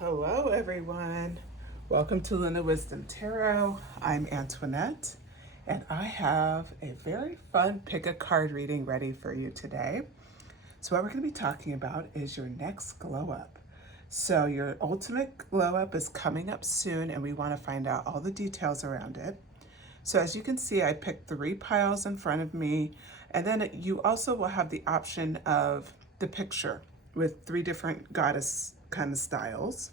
Hello, everyone. Welcome to Luna Wisdom Tarot. I'm Antoinette, and I have a very fun pick a card reading ready for you today. So, what we're going to be talking about is your next glow up. So, your ultimate glow up is coming up soon, and we want to find out all the details around it. So, as you can see, I picked 3 piles in front of me, and then you also will have the option of the picture with 3 different goddess kind of styles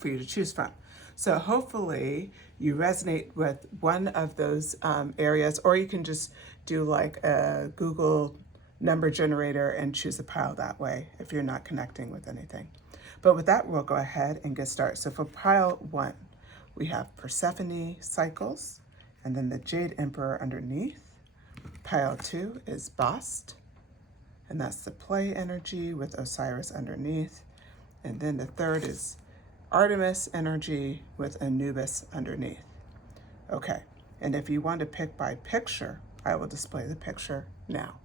for you to choose from. So hopefully you resonate with one of those areas, or you can just do like a Google number generator and choose a pile that way if you're not connecting with anything. But with that, we'll go ahead and get started. So for pile 1, we have Persephone cycles, and then the Jade Emperor underneath. Pile 2 is Bast, and that's the play energy with Osiris underneath. And then the third is Artemis energy with Anubis underneath. Okay, and if you want to pick by picture, I will display the picture now.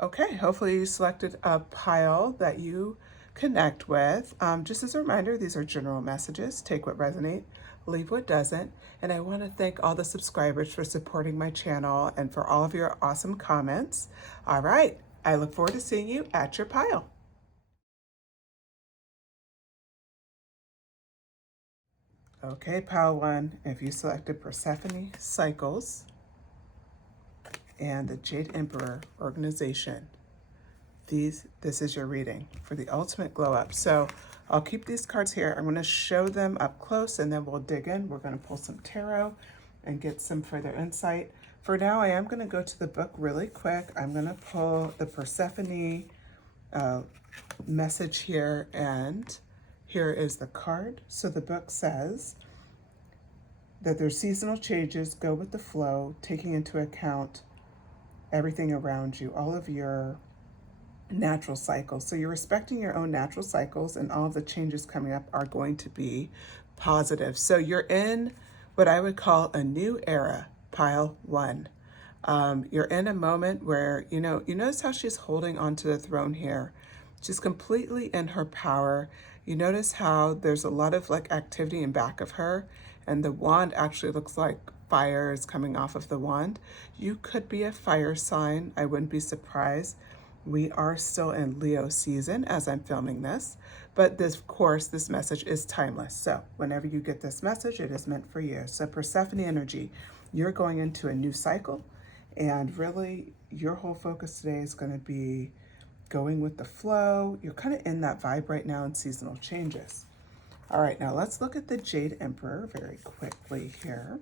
Okay, hopefully you selected a pile that you connect with. Just as a reminder, these are general messages. Take what resonates, leave what doesn't. And I want to thank all the subscribers for supporting my channel and for all of your awesome comments. All right, I look forward to seeing you at your pile. Okay, pile 1, if you selected Persephone cycles and the Jade Emperor organization, this is your reading for the ultimate glow up. So I'll keep these cards here. I'm going to show them up close and then we'll dig in. We're going to pull some tarot and get some further insight. For now, I am going to go to the book really quick. I'm going to pull the Persephone message here, and here is the card. So the book says that there's seasonal changes, go with the flow, taking into account everything around you, all of your natural cycles. So you're respecting your own natural cycles, and all of the changes coming up are going to be positive. So you're in what I would call a new era, pile 1. You're in a moment where, you notice how she's holding onto the throne here. She's completely in her power. You notice how there's a lot of like activity in back of her, and the wand actually looks like fire is coming off of the wand. You could be a fire sign. I wouldn't be surprised. We are still in Leo season as I'm filming this, but of course, this message is timeless. So whenever you get this message, it is meant for you. So Persephone energy, you're going into a new cycle, and really your whole focus today is going to be going with the flow. You're kind of in that vibe right now in seasonal changes. All right, now let's look at the Jade Emperor very quickly here.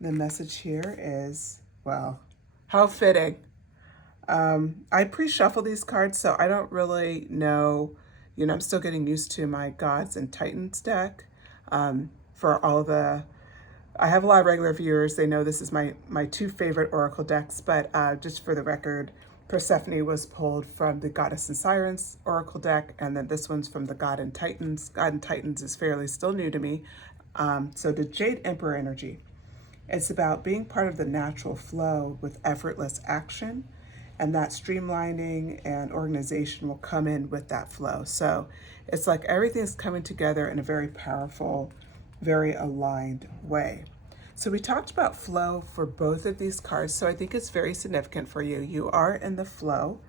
The message here is, well, how fitting. I pre-shuffle these cards, so I don't really know, I'm still getting used to my Gods and Titans deck. For all I have a lot of regular viewers. They know this is my 2 favorite Oracle decks, but just for the record, Persephone was pulled from the Goddess and Sirens Oracle deck, and then this one's from the God and Titans. God and Titans is fairly still new to me. So the Jade Emperor energy, it's about being part of the natural flow with effortless action, and that streamlining and organization will come in with that flow. So it's like everything's coming together in a very powerful, very aligned way. So we talked about flow for both of these cards, so I think it's very significant for you. You are in the flow.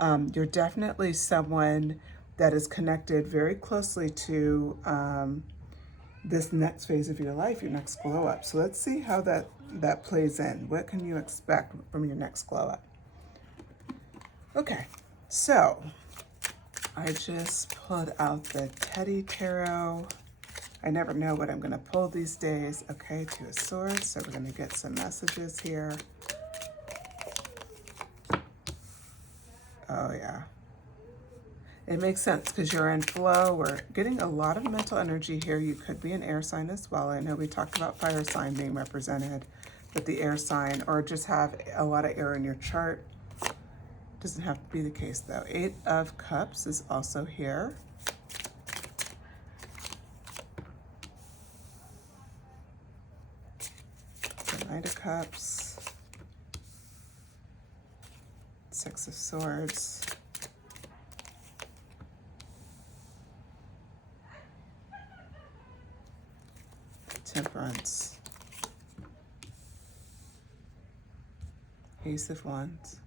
You're definitely someone that is connected very closely to this next phase of your life, your next glow up. So let's see how that plays in. What can you expect from your next glow up? Okay, so I just pulled out the Teddy Tarot. I never know what I'm going to pull these days. Okay, 2 of Swords, so we're going to get some messages here. Oh, yeah. It makes sense because you're in flow. We're getting a lot of mental energy here. You could be an air sign as well. I know we talked about fire sign being represented with the air sign, or just have a lot of air in your chart. Doesn't have to be the case though. 8 of Cups is also here. The Knight of Cups, Six of Swords, Temperance, Ace of Wands.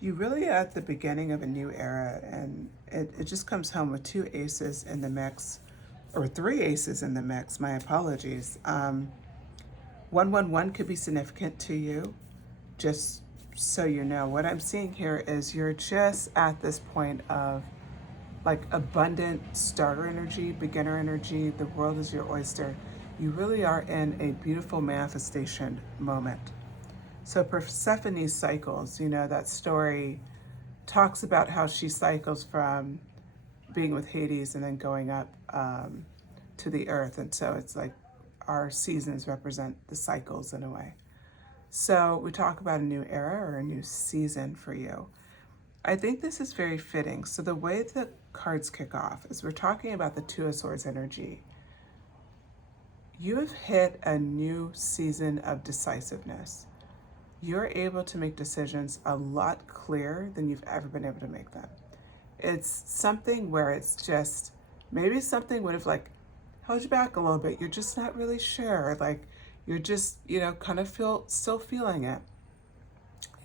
You really are at the beginning of a new era, and it just comes home with two aces in the mix, or three aces in the mix, my apologies. 111 could be significant to you, just so you know. What I'm seeing here is you're just at this point of like abundant starter energy, beginner energy. The world is your oyster. You really are in a beautiful manifestation moment. So Persephone cycles, you know, that story talks about how she cycles from being with Hades and then going up to the earth. And so it's like our seasons represent the cycles in a way. So we talk about a new era or a new season for you. I think this is very fitting. So the way the cards kick off is we're talking about the Two of Swords energy. You have hit a new season of decisiveness. You're able to make decisions a lot clearer than you've ever been able to make them. It's something where it's just, maybe something would have like held you back a little bit. You're just not really sure. Like you're just, you know, kind of still feeling it.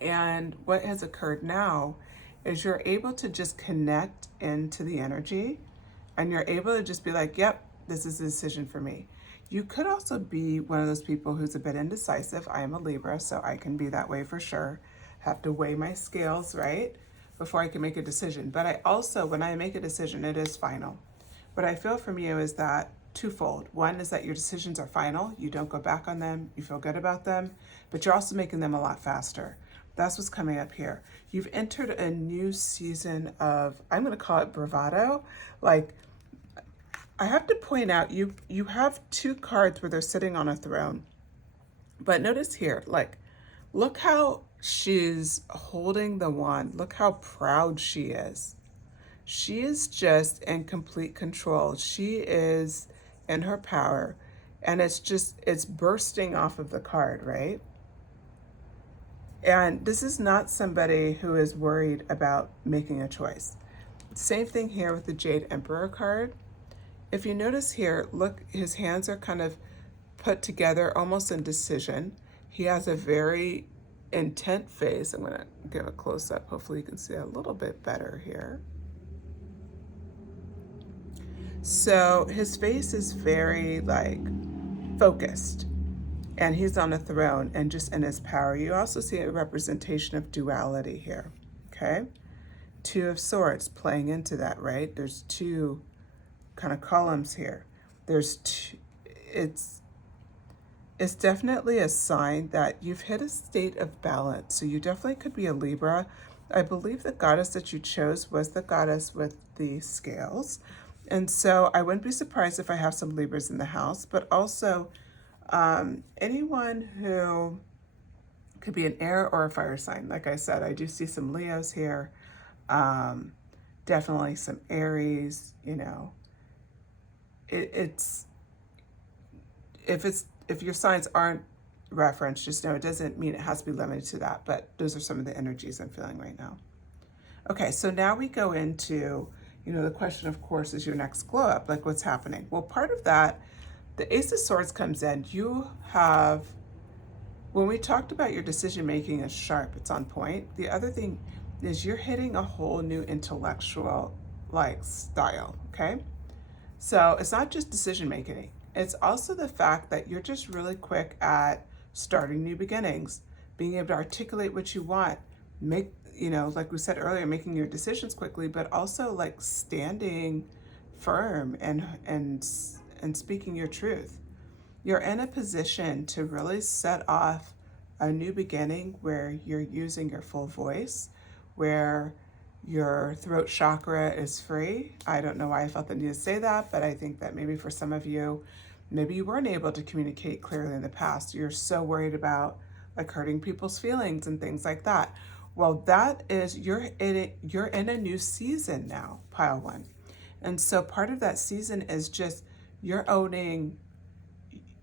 And what has occurred now is you're able to just connect into the energy, and you're able to just be like, yep, this is a decision for me. You could also be one of those people who's a bit indecisive. I am a Libra, so I can be that way for sure. Have to weigh my scales, right, before I can make a decision. But I also, when I make a decision, it is final. What I feel from you is that twofold. One is that your decisions are final. You don't go back on them. You feel good about them, but you're also making them a lot faster. That's what's coming up here. You've entered a new season of, I'm going to call it bravado. Like, I have to point out, you have two cards where they're sitting on a throne. But notice here, like, look how she's holding the wand. Look how proud she is. She is just in complete control. She is in her power. And it's bursting off of the card, right? And this is not somebody who is worried about making a choice. Same thing here with the Jade Emperor card. If you notice here, look, his hands are kind of put together almost in decision. He has a very intent face. I'm going to give a close up. Hopefully you can see a little bit better here. So his face is very like focused, and he's on a throne and just in his power. You also see a representation of duality here, okay? Two of Swords playing into that, right? There's two kind of columns here. There's two, it's definitely a sign that you've hit a state of balance. So you definitely could be a Libra. I believe the goddess that you chose was the goddess with the scales. And so I wouldn't be surprised if I have some Libras in the house, but also anyone who could be an air or a fire sign. Like I said, I do see some Leos here. Definitely some Aries, you know. If your signs aren't referenced, just know it doesn't mean it has to be limited to that, but those are some of the energies I'm feeling right now. Okay, so now we go into, you know, the question, of course, is your next glow up, like what's happening? Well, part of that, the Ace of Swords comes in. You have, when we talked about your decision making is sharp, it's on point. The other thing is you're hitting a whole new intellectual like style, okay? So it's not just decision making. It's also the fact that you're just really quick at starting new beginnings, being able to articulate what you want, make, you know, like we said earlier, making your decisions quickly, but also like standing firm and speaking your truth. You're in a position to really set off a new beginning where you're using your full voice, where your throat chakra is free. I don't know why I felt the need to say that, but I think that maybe for some of you, maybe you weren't able to communicate clearly in the past. You're so worried about like hurting people's feelings and things like that. Well, that is, you're in a new season now, pile one. And so part of that season is just you're owning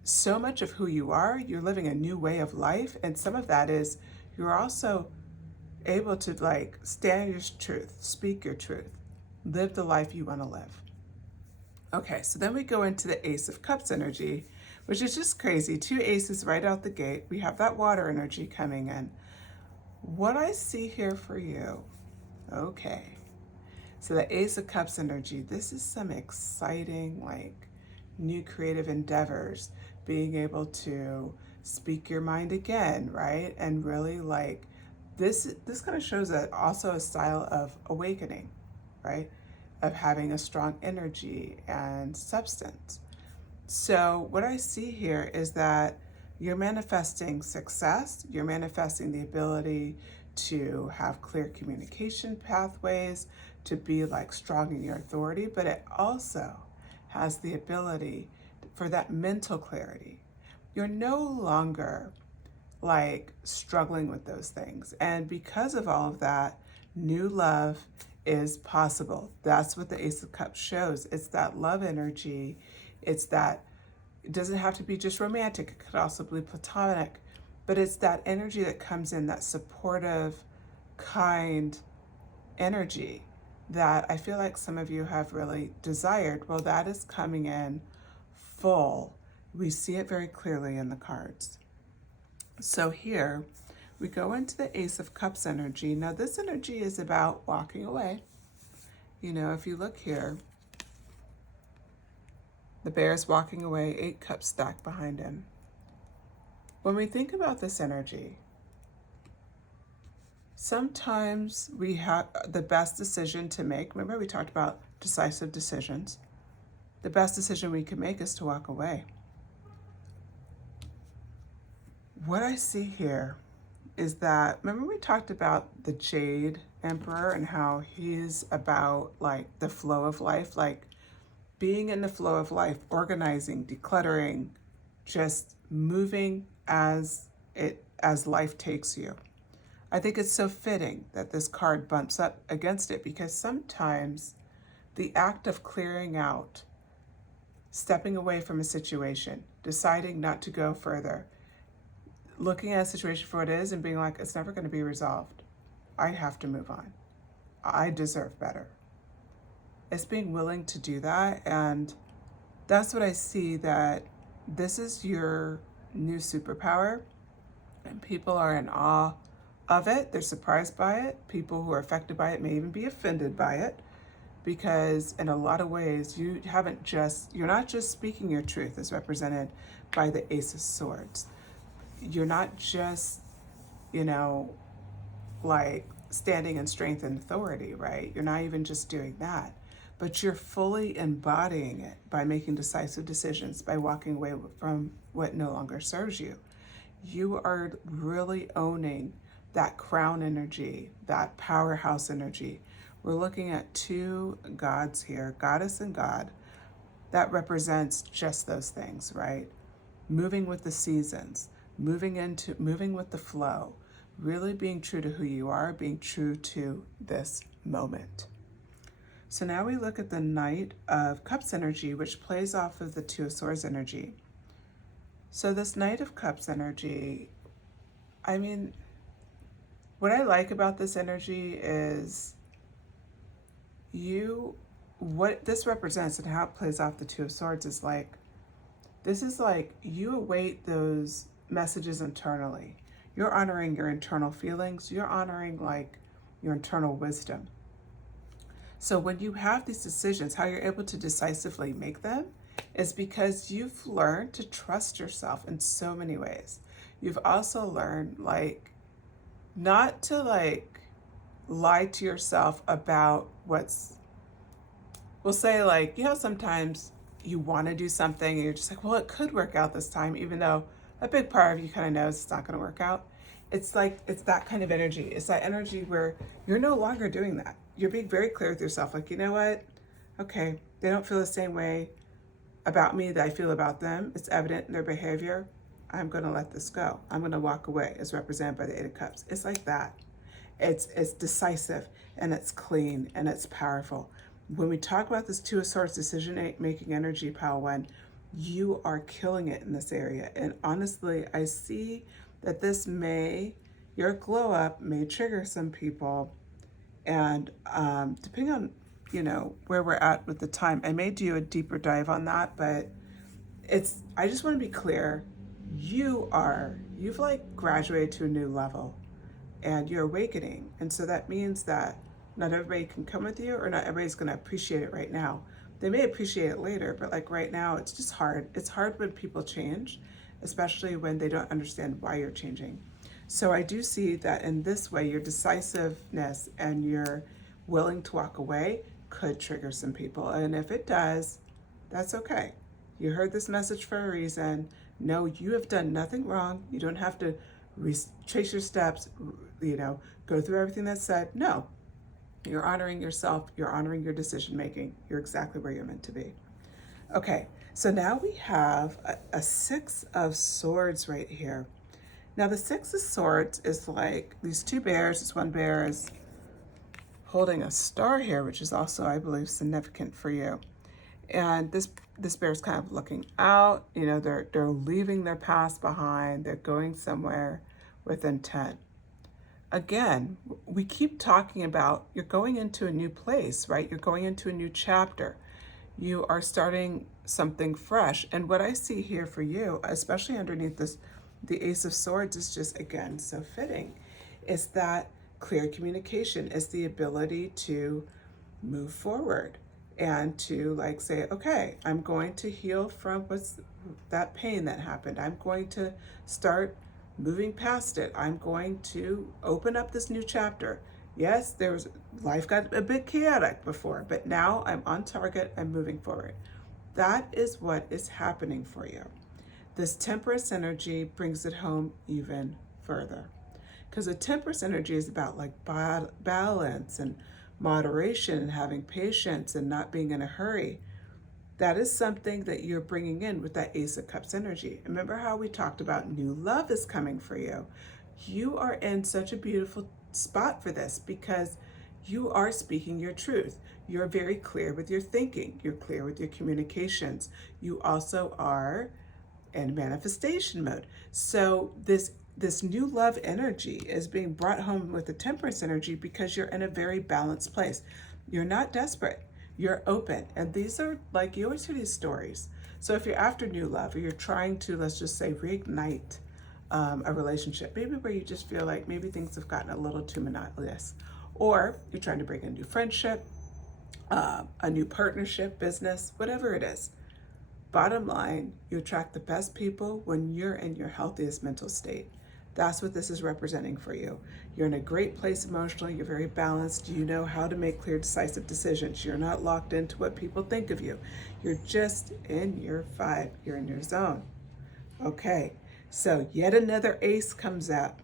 so much of who you are, you're living a new way of life. And some of that is you're also able to like stand your truth, speak your truth, live the life you want to live. Okay, so then we go into the Ace of Cups energy, which is just crazy. 2 aces right out the gate. We have that water energy coming in. What I see here for you, okay. So the Ace of Cups energy, this is some exciting, like new creative endeavors, being able to speak your mind again, right? And really like this kind of shows that also a style of awakening, right? Of having a strong energy and substance. So what I see here is that you're manifesting success, you're manifesting the ability to have clear communication pathways, to be like strong in your authority, but it also has the ability for that mental clarity. You're no longer like struggling with those things. And because of all of that, new love is possible. That's what the Ace of Cups shows. It's that love energy. It's that, it doesn't have to be just romantic. It could also be platonic, but it's that energy that comes in, that supportive, kind energy that I feel like some of you have really desired. Well, that is coming in full. We see it very clearly in the cards. So here we go into the Ace of Cups energy. Now this energy is about walking away. You know, if you look here, the bear is walking away, 8 cups stacked behind him. When we think about this energy, sometimes we have the best decision to make. Remember we talked about decisive decisions. The best decision we can make is to walk away. What I see here is that, remember we talked about the Jade Emperor and how he's about like the flow of life, like being in the flow of life, organizing, decluttering, just moving as life takes you. I think it's so fitting that this card bumps up against it, because sometimes the act of clearing out, stepping away from a situation, deciding not to go further, looking at a situation for what it is and being like, it's never going to be resolved. I have to move on. I deserve better. It's being willing to do that. And that's what I see, that this is your new superpower. And people are in awe of it. They're surprised by it. People who are affected by it may even be offended by it. Because in a lot of ways, you're not just speaking your truth as represented by the Ace of Swords. You're not just, like standing in strength and authority, right? You're not even just doing that, but you're fully embodying it by making decisive decisions, by walking away from what no longer serves you. You are really owning that crown energy, that powerhouse energy. We're looking at 2 gods here, goddess and god. That represents just those things, right? Moving with the seasons, moving with the flow, really being true to who you are, being true to this moment. So now we look at the Knight of Cups energy, which plays off of the 2 of Swords energy. So this Knight of Cups energy, I mean, what I like about this energy is what this represents and how it plays off the 2 of Swords is like, this is like you await those messages internally. You're honoring your internal feelings. You're honoring like your internal wisdom. So when you have these decisions, how you're able to decisively make them is because you've learned to trust yourself in so many ways. You've also learned like not to like lie to yourself about we'll say like, sometimes you want to do something and you're just like, well, it could work out this time, even though a big part of you kind of knows it's not going to work out. It's like, it's that kind of energy. It's that energy where you're no longer doing that. You're being very clear with yourself. Like, you know what? Okay, they don't feel the same way about me that I feel about them. It's evident in their behavior. I'm going to let this go. I'm going to walk away, as represented by the 8 of Cups. It's like that. It's decisive and it's clean and it's powerful. When we talk about this 2 of Swords decision-making energy, pile one, you are killing it in this area. And honestly, I see that your glow up may trigger some people. And depending on, where we're at with the time, I may do a deeper dive on that, but I just want to be clear. You've like graduated to a new level and you're awakening. And so that means that not everybody can come with you, or not everybody's going to appreciate it right now. They may appreciate it later, but like right now, it's just hard. It's hard when people change, especially when they don't understand why you're changing. So I do see that in this way, your decisiveness and your willing to walk away could trigger some people. And if it does, that's okay. You heard this message for a reason. No, you have done nothing wrong. You don't have to trace your steps, go through everything that's said. No, you're honoring yourself. You're honoring your decision making. You're exactly where you're meant to be. Okay, so now we have a Six of Swords right here. Now the Six of Swords is like these two bears. This one bear is holding a star here, which is also, I believe, significant for you. And this bear is kind of looking out. They're leaving their past behind. They're going somewhere with intent. Again, we keep talking about you're going into a new place, right? You're going into a new chapter. You are starting something fresh. And what I see here for you, especially underneath the Ace of Swords, is just, again, so fitting, is that clear communication, is the ability to move forward and to like say, okay, I'm going to heal from that pain that happened. I'm going to start moving past it. I'm going to open up this new chapter. Yes, life got a bit chaotic before, but now I'm on target. I'm moving forward. That is what is happening for you. This Temperance energy brings it home even further, because the Temperance energy is about like balance and moderation and having patience and not being in a hurry. That is something that you're bringing in with that Ace of Cups energy. Remember how we talked about new love is coming for you? You are in such a beautiful spot for this because you are speaking your truth. You're very clear with your thinking. You're clear with your communications. You also are in manifestation mode. So this new love energy is being brought home with the Temperance energy because you're in a very balanced place. You're not desperate. You're open. And these are like, you always hear these stories. So if you're after new love, or you're trying to, let's just say, reignite a relationship, maybe where you just feel like maybe things have gotten a little too monotonous, or you're trying to bring a new friendship, a new partnership, business, whatever it is. Bottom line, you attract the best people when you're in your healthiest mental state. That's what this is representing for you. You're in a great place emotionally. You're very balanced. You know how to make clear, decisive decisions. You're not locked into what people think of you. You're just in your vibe. You're in your zone. Okay, so yet another ace comes out.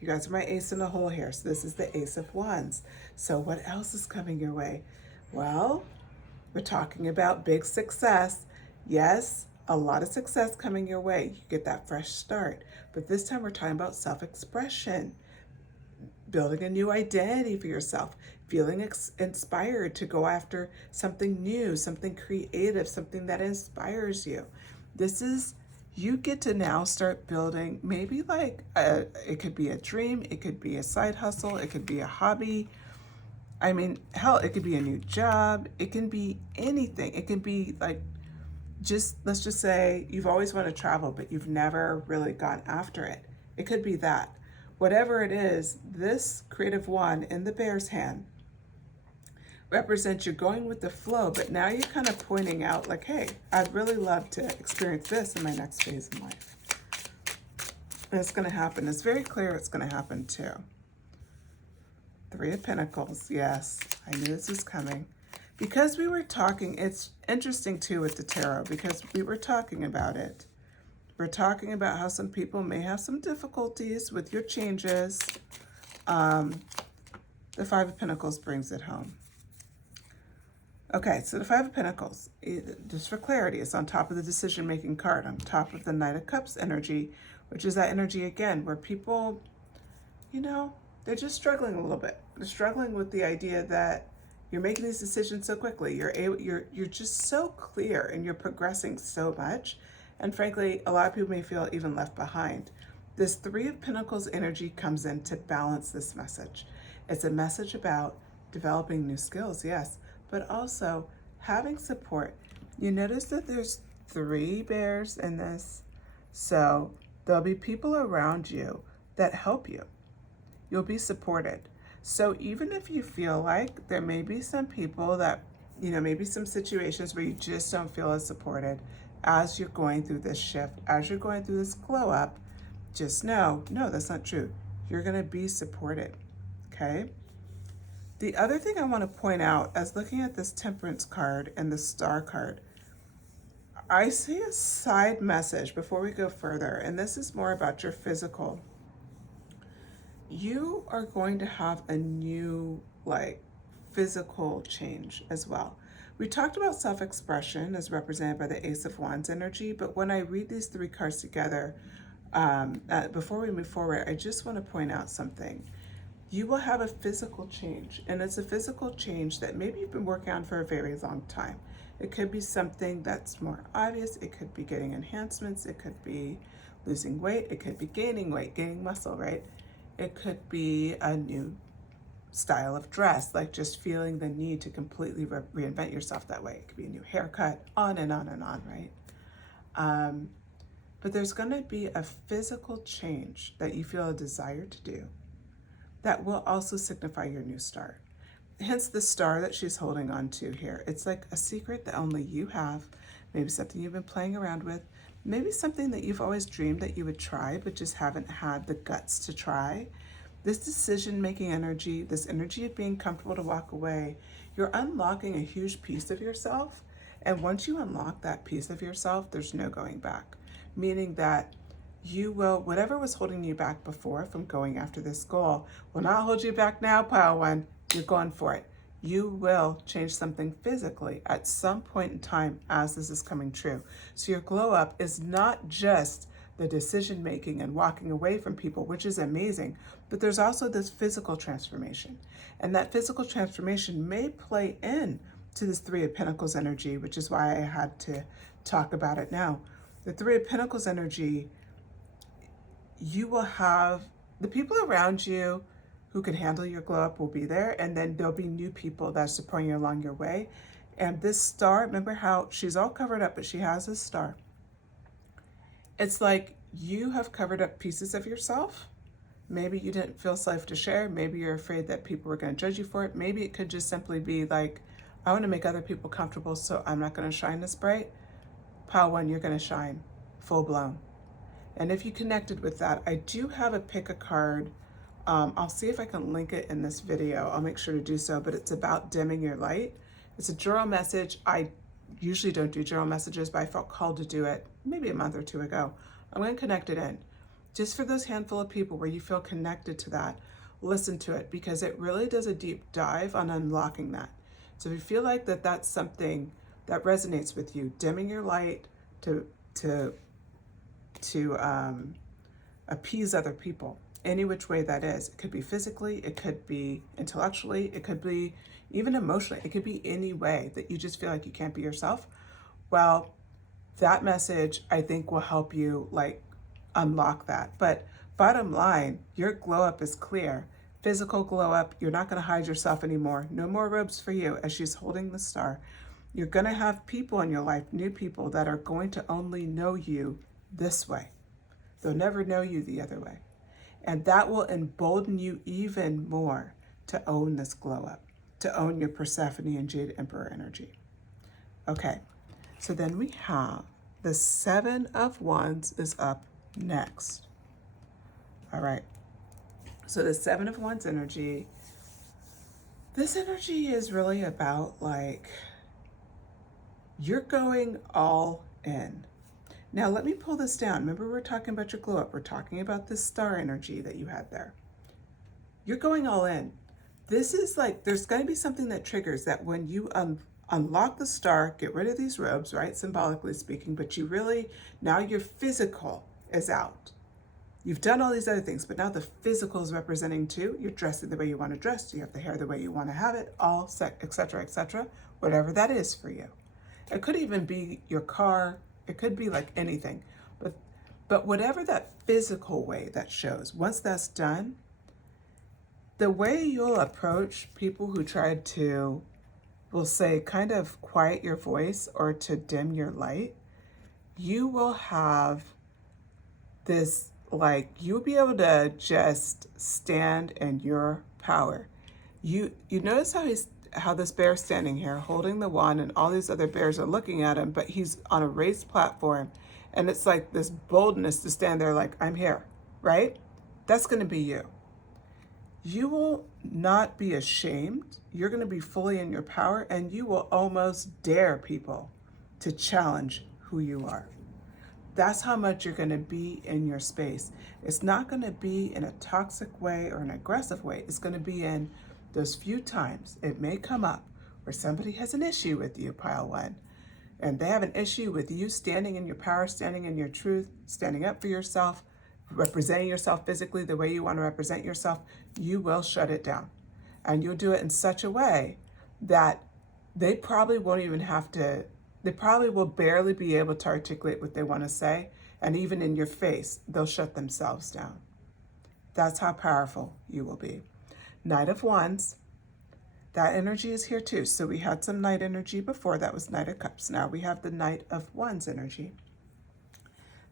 You guys are my ace in the hole here. So this is the Ace of Wands. So what else is coming your way? Well, we're talking about big success. Yes, a lot of success coming your way. You get that fresh start. But this time we're talking about self-expression, building a new identity for yourself, feeling inspired to go after something new, something creative, something that inspires you. You get to now start building maybe like, it could be a dream, it could be a side hustle, it could be a hobby. I mean, hell, it could be a new job. It can be anything. It can be like, let's just say you've always wanted to travel, but you've never really gone after it. It could be that. Whatever it is, this creative one in the bear's hand represents you're going with the flow, but now you're kind of pointing out like, hey, I'd really love to experience this in my next phase in life. And it's going to happen. It's very clear it's going to happen too. Three of Pentacles. Yes, I knew this was coming. Because we were talking, it's interesting too with the tarot, because we were talking about it. We're talking about how some people may have some difficulties with your changes. The Five of Pentacles brings it home. Okay, so the Five of Pentacles, just for clarity, it's on top of the decision-making card, on top of the Knight of Cups energy, which is that energy again, where people, they're just struggling a little bit. They're struggling with the idea that You're making these decisions so quickly. You're just so clear, and you're progressing so much. And frankly, a lot of people may feel even left behind. This Three of Pentacles energy comes in to balance this message. It's a message about developing new skills, yes, but also having support. You notice that there's 3 bears in this. So there'll be people around you that help you. You'll be supported. So even if you feel like there may be some people that, maybe some situations where you just don't feel as supported as you're going through this shift, as you're going through this glow up, just know, no, that's not true. You're going to be supported, okay? The other thing I want to point out as looking at this Temperance card and the Star card, I see a side message before we go further, and this is more about your physical. You are going to have a new, physical change as well. We talked about self-expression as represented by the Ace of Wands energy, but when I read these 3 cards together, before we move forward, I just want to point out something. You will have a physical change, and it's a physical change that maybe you've been working on for a very long time. It could be something that's more obvious. It could be getting enhancements. It could be losing weight. It could be gaining weight, gaining muscle, right? It could be a new style of dress, like just feeling the need to completely reinvent yourself that way. It could be a new haircut, on and on and on, right? But there's going to be a physical change that you feel a desire to do that will also signify your new start. Hence the star that she's holding on to here. It's like a secret that only you have, maybe something you've been playing around with, maybe something that you've always dreamed that you would try but just haven't had the guts to try. This decision-making energy, this energy of being comfortable to walk away, you're unlocking a huge piece of yourself. And once you unlock that piece of yourself, there's no going back. Meaning that you will, whatever was holding you back before from going after this goal, will not hold you back now, Pile One. You're going for it. You will change something physically at some point in time as this is coming true. So your glow up is not just the decision making and walking away from people, which is amazing, but there's also this physical transformation. And that physical transformation may play in to this Three of Pentacles energy, which is why I had to talk about it now. The Three of Pentacles energy, you will have the people around you who can handle your glow up will be there, and then there'll be new people that are supporting you along your way. And this star, remember how she's all covered up, but she has this star. It's like you have covered up pieces of yourself. Maybe you didn't feel safe to share. Maybe you're afraid that people were going to judge you for it. Maybe it could just simply be like, I want to make other people comfortable, so I'm not going to shine this bright. Pile One, you're going to shine full blown. And if you connected with that, I do have a pick a card. I'll see if I can link it in this video. I'll make sure to do so, but it's about dimming your light. It's a journal message. I usually don't do journal messages, but I felt called to do it maybe a month or 2 ago. I'm going to connect it in. Just for those handful of people where you feel connected to that, listen to it, because it really does a deep dive on unlocking that. So if you feel like that's something that resonates with you, dimming your light to appease other people, any which way that is. It could be physically, it could be intellectually, it could be even emotionally. It could be any way that you just feel like you can't be yourself. Well, that message I think will help you unlock that. But bottom line, your glow up is clear. Physical glow up, you're not going to hide yourself anymore. No more robes for you as she's holding the star. You're going to have people in your life, new people that are going to only know you this way. They'll never know you the other way. And that will embolden you even more to own this glow up, to own your Persephone and Jade Emperor energy. Okay, so then we have the Seven of Wands is up next. All right, so the Seven of Wands energy, this energy is really about you're going all in. Now let me pull this down. Remember, we're talking about your glow up. We're talking about this star energy that you had there. You're going all in. This is there's going to be something that triggers that when you unlock the star, get rid of these robes, right? Symbolically speaking, but you really, now your physical is out. You've done all these other things, but now the physical is representing too. You're dressing the way you want to dress. You have the hair the way you want to have it, all set, etc., etc. Whatever that is for you. It could even be your car. It could be like anything. But whatever that physical way that shows, once that's done, the way you'll approach people who try to, we'll say, kind of quiet your voice or to dim your light, you will have this, like, you'll be able to just stand in your power. You notice how this bear's standing here holding the wand, and all these other bears are looking at him, but he's on a raised platform, and it's like this boldness to stand there like, I'm here, right? That's going to be you. You will not be ashamed. You're going to be fully in your power, and you will almost dare people to challenge who you are. That's how much you're going to be in your space. It's not going to be in a toxic way or an aggressive way. It's going to be in those few times it may come up where somebody has an issue with you, pile one, and they have an issue with you standing in your power, standing in your truth, standing up for yourself, representing yourself physically the way you want to represent yourself. You will shut it down. And you'll do it in such a way that they probably won't even have to, they probably will barely be able to articulate what they want to say. And even in your face, they'll shut themselves down. That's how powerful you will be. Knight of Wands, that energy is here too. So we had some Knight energy before, that was Knight of Cups. Now we have the Knight of Wands energy.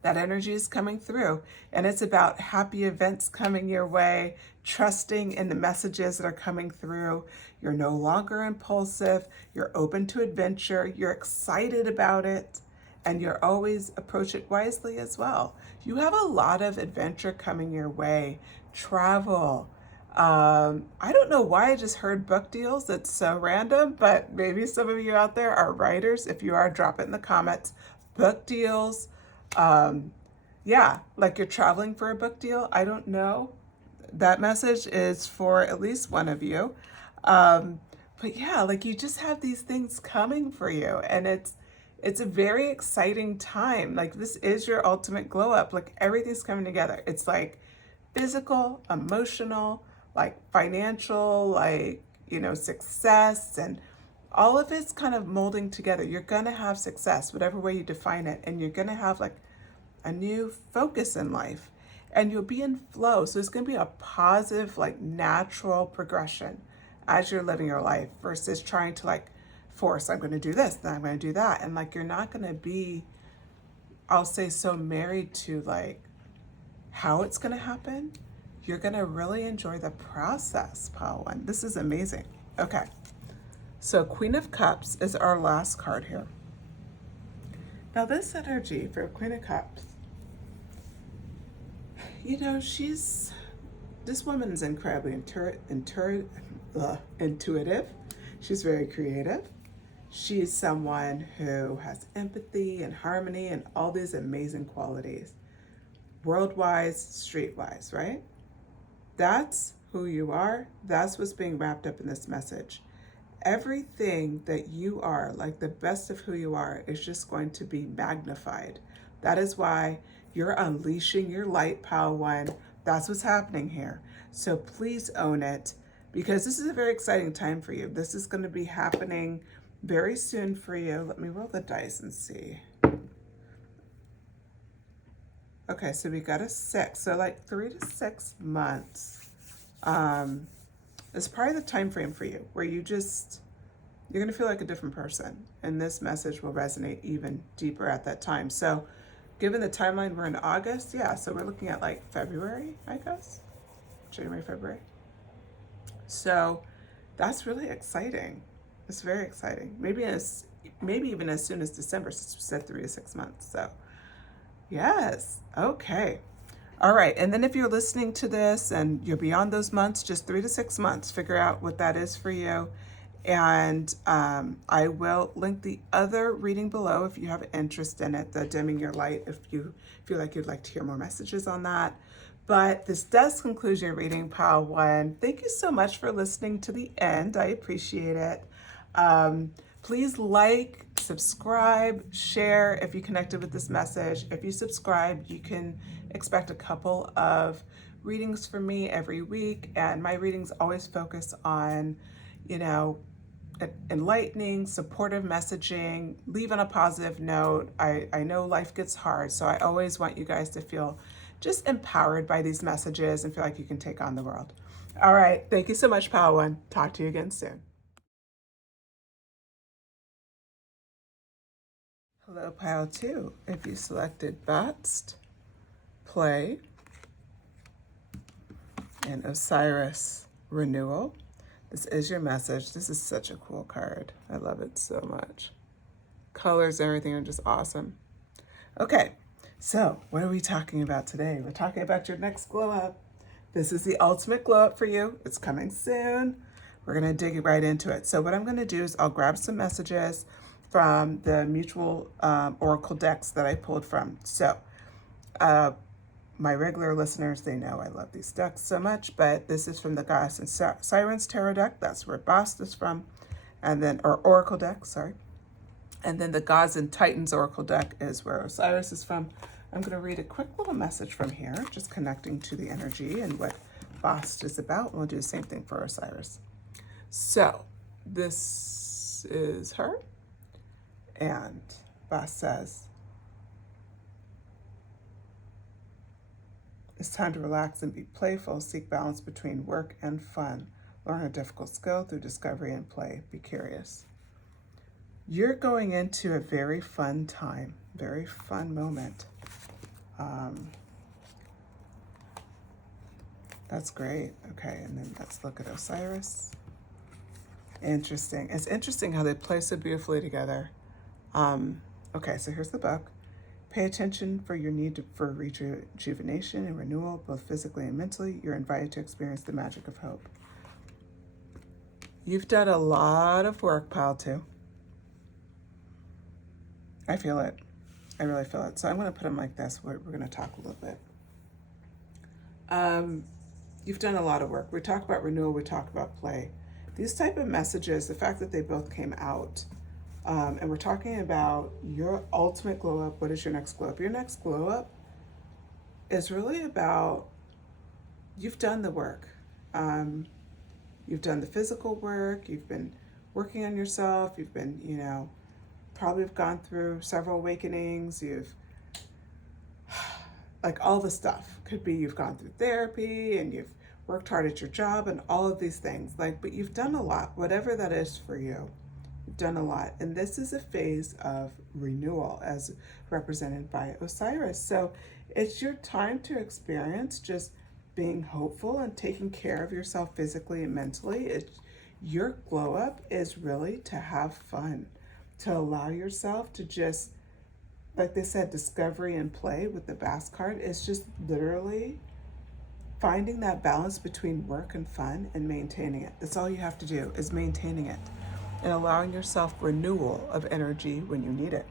That energy is coming through, and it's about happy events coming your way, trusting in the messages that are coming through. You're no longer impulsive. You're open to adventure. You're excited about it, and you're always approach it wisely as well. You have a lot of adventure coming your way, travel. I don't know why I just heard book deals. It's so random, but maybe some of you out there are writers. If you are, drop it in the comments. Book deals. Yeah, like you're traveling for a book deal. I don't know. That message is for at least one of you. But yeah, like you just have these things coming for you, and it's a very exciting time. Like this is your ultimate glow up. Like everything's coming together. It's like physical, emotional, like financial, like, you know, success, and all of it's kind of molding together. You're going to have success, whatever way you define it. And you're going to have like a new focus in life, and you'll be in flow. So it's going to be a positive, like natural progression as you're living your life versus trying to like force, I'm going to do this, then I'm going to do that. And like, you're not going to be, I'll say, so married to like how it's going to happen. You're going to really enjoy the process, pile one. This is amazing. Okay. So Queen of Cups is our last card here. Now this energy for Queen of Cups, you know, this woman is incredibly intuitive. She's very creative. She's someone who has empathy and harmony and all these amazing qualities. World-wise, street-wise, right? That's who you are. That's what's being wrapped up in this message. Everything that you are, like the best of who you are, is just going to be magnified. That is why you're unleashing your light, pile one. That's what's happening here. So please own it, because this is a very exciting time for you. This is going to be happening very soon for you. Let me roll the dice and see. Okay, so we got a 6. So like 3 to 6 months. It's probably the time frame for you where you're going to feel like a different person, and this message will resonate even deeper at that time. So given the timeline, we're in August. Yeah, so we're looking at like February, I guess. January, February. So that's really exciting. It's very exciting. Maybe even as soon as December, since we said 3 to 6 months. So yes, okay. All right, and then if you're listening to this and you're beyond those months, just 3 to 6 months, figure out what that is for you. And I will link the other reading below if you have interest in it, the Dimming Your Light, if you feel like you'd like to hear more messages on that. But this does conclude your reading, pile one. Thank you so much for listening to the end. I appreciate it. Please like, subscribe, share if you connected with this message. If you subscribe, you can expect a couple of readings from me every week, and my readings always focus on, you know, enlightening, supportive messaging, leaving a positive note. I know life gets hard, so I always want you guys to feel just empowered by these messages and feel like you can take on the world. All right, thank you so much, Pile 1. Talk to you again soon. Hello, Pile 2. If you selected Best, Play, and Osiris Renewal, this is your message. This is such a cool card. I love it so much. Colors, everything are just awesome. Okay, so what are we talking about today? We're talking about your next glow up. This is the ultimate glow up for you. It's coming soon. We're gonna dig right into it. So what I'm gonna do is I'll grab some messages from the mutual oracle decks that I pulled from. So my regular listeners, they know I love these decks so much, but this is from the Goddess and Sirens tarot deck. That's where Bast is from. And then, or oracle deck, sorry. And then the Gods and Titans oracle deck is where Osiris is from. I'm going to read a quick little message from here, just connecting to the energy and what Bast is about. We'll do the same thing for Osiris. So this is her. And Bast says, it's time to relax and be playful. Seek balance between work and fun. Learn a difficult skill through discovery and play. Be curious. You're going into a very fun time, very fun moment. That's great. Okay, and then let's look at Osiris. Interesting. It's interesting how they play so beautifully together. Okay, so here's the book. Pay attention for your need for rejuvenation and renewal, both physically and mentally. You're invited to experience the magic of hope. You've done a lot of work, Pile 2. I feel it. I really feel it. So I'm going to put them like this. We're going to talk a little bit. You've done a lot of work. We talk about renewal. We talk about play. These type of messages, the fact that they both came out, and we're talking about your ultimate glow up. What is your next glow up? Your next glow up is really about, you've done the work. You've done the physical work. You've been working on yourself. You've been, you know, probably have gone through several awakenings. You've, like all the stuff. Could be you've gone through therapy and you've worked hard at your job and all of these things. Like, but you've done a lot, whatever that is for you. You've done a lot. And this is a phase of renewal as represented by Osiris. So it's your time to experience just being hopeful and taking care of yourself physically and mentally. Your glow up is really to have fun, to allow yourself to just, like they said, discovery and play with the Bast card is just literally finding that balance between work and fun and maintaining it. That's all you have to do, is maintaining it and allowing yourself renewal of energy when you need it.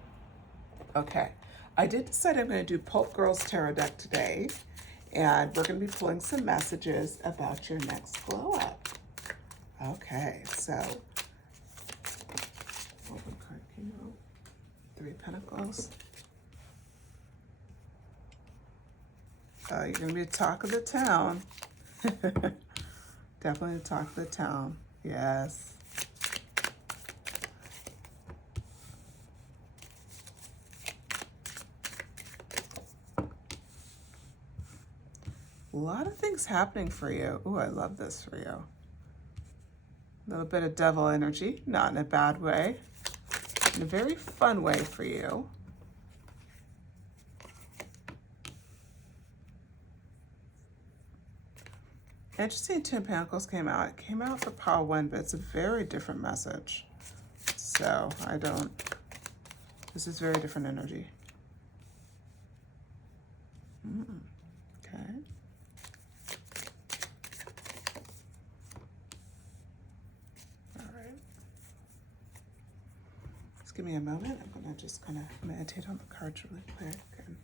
Okay, I did decide I'm going to do Pulp Girls Tarot deck today, and we're going to be pulling some messages about your next glow up. Okay, so what card came out? 3 of Pentacles. You're going to be the talk of the town. Definitely the talk of the town. Yes. A lot of things happening for you. Ooh, I love this for you. A little bit of devil energy, not in a bad way. In a very fun way for you. Interesting, 2 of Pentacles came out. It came out for Power 1, but it's a very different message. So, this is very different energy. Okay. All right. Just give me a moment. I'm going to just kind of meditate on the cards really quick. And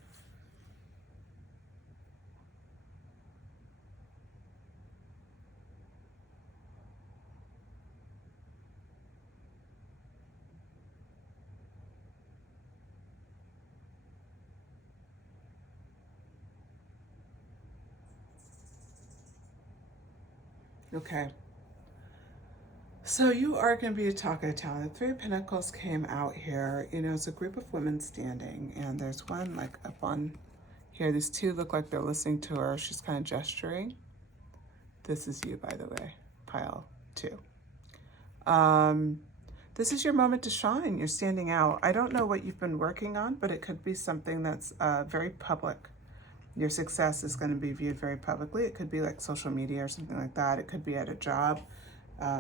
Okay. So you are going to be a talk of town. The Three of Pentacles came out here. You know, it's a group of women standing, and there's one like up on here. These two look like they're listening to her. She's kind of gesturing. This is you, by the way, pile 2. This is your moment to shine. You're standing out. I don't know what you've been working on, but it could be something that's very public. Your success is going to be viewed very publicly. It could be like social media or something like that. It could be at a job,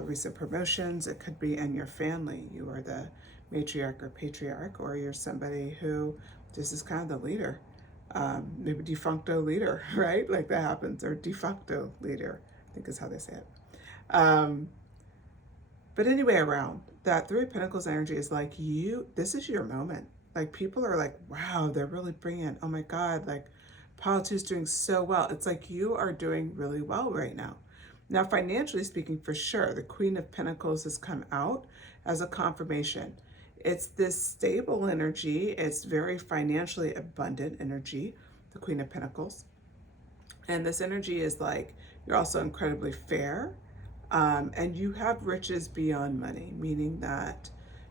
recent promotions. It could be in your family. You are the matriarch or patriarch, or you're somebody who just is kind of the leader. Maybe de facto leader, right? Like that happens, or de facto leader, I think is how they say it. But anyway, around that Three of Pentacles energy is like this is your moment. Like people are like, wow, they're really brilliant. Oh my God, like Pile 2 is doing so well. It's like you are doing really well right now. Now, financially speaking, for sure, the Queen of Pentacles has come out as a confirmation. It's this stable energy. It's very financially abundant energy, the Queen of Pentacles. And this energy is like, you're also incredibly fair. And you have riches beyond money, meaning that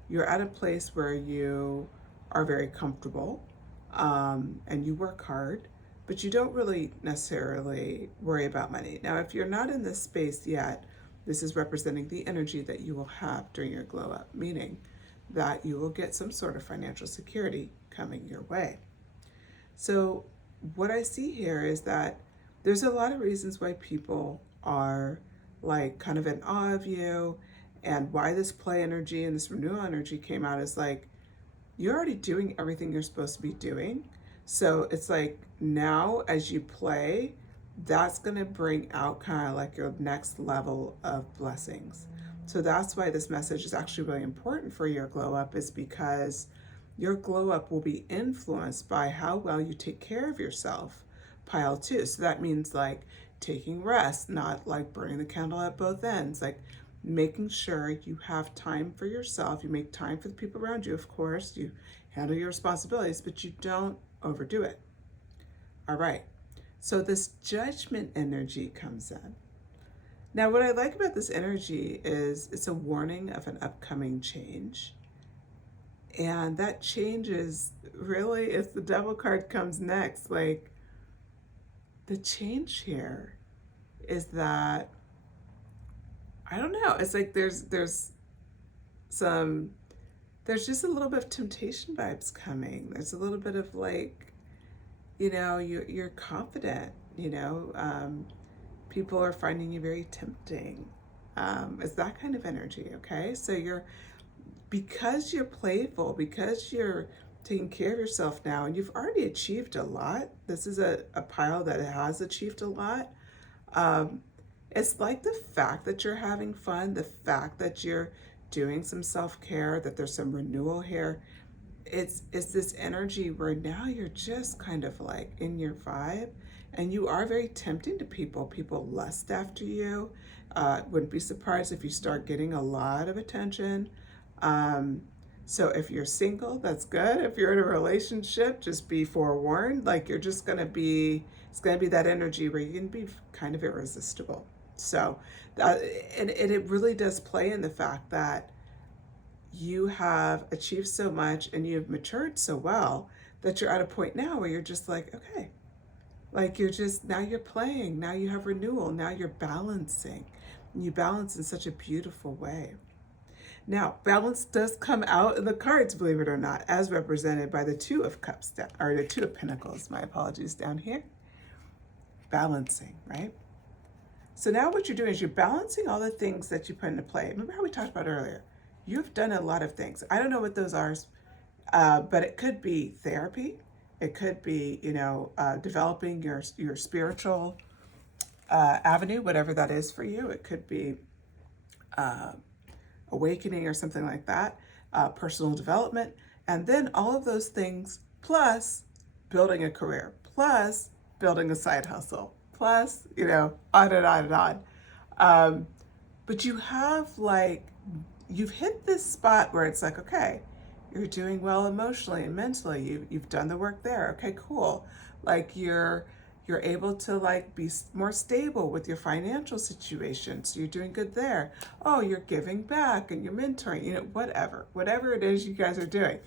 you're at a place where you are very comfortable and you work hard, but you don't really necessarily worry about money. Now, if you're not in this space yet, this is representing the energy that you will have during your glow up, meaning that you will get some sort of financial security coming your way. So what I see here is that there's a lot of reasons why people are like kind of in awe of you, and why this play energy and this renewal energy came out is like you're already doing everything you're supposed to be doing. So it's like now as you play, that's going to bring out kind of like your next level of blessings. So that's why this message is actually really important for your glow up, is because your glow up will be influenced by how well you take care of yourself, Pile 2. So that means like taking rest, not like burning the candle at both ends, like making sure you have time for yourself. You make time for the people around you, of course, you handle your responsibilities, but you don't overdo it. All right, so this judgment energy comes in. Now, what I like about this energy is it's a warning of an upcoming change. And that change is really, if the devil card comes next, like the change here is that, I don't know, it's like there's just a little bit of temptation vibes coming. There's a little bit of like, you know, you're confident, you know, people are finding you very tempting. It's that kind of energy, okay? So because you're playful, because you're taking care of yourself now, and you've already achieved a lot. This is a pile that has achieved a lot. It's like the fact that you're having fun, the fact that you're doing some self-care, that there's some renewal here. It's this energy where now you're just kind of like in your vibe, and you are very tempting to people. People lust after you. Wouldn't be surprised if you start getting a lot of attention. So if you're single, that's good. If you're in a relationship, just be forewarned. Like you're just gonna be, it's gonna be that energy where you can be kind of irresistible. So, and it really does play in the fact that you have achieved so much and you've matured so well that you're at a point now where you're just like, okay, like now you're playing, now you have renewal, now you're balancing. And you balance in such a beautiful way. Now, balance does come out in the cards, believe it or not, as represented by the Two of Cups, or the Two of Pentacles, my apologies, down here. Balancing, right? So now what you're doing is you're balancing all the things that you put into play. Remember how we talked about earlier? You've done a lot of things. I don't know what those are, but it could be therapy. It could be, you know, developing your spiritual avenue, whatever that is for you. It could be awakening or something like that, personal development, and then all of those things, plus building a career, plus building a side hustle, plus, you know, on and on and on. But you have like, you've hit this spot where it's like, okay, you're doing well emotionally and mentally. You've done the work there. Okay, cool. Like you're You're able to like be more stable with your financial situation. So you're doing good there. Oh, you're giving back and you're mentoring, you know, whatever it is you guys are doing,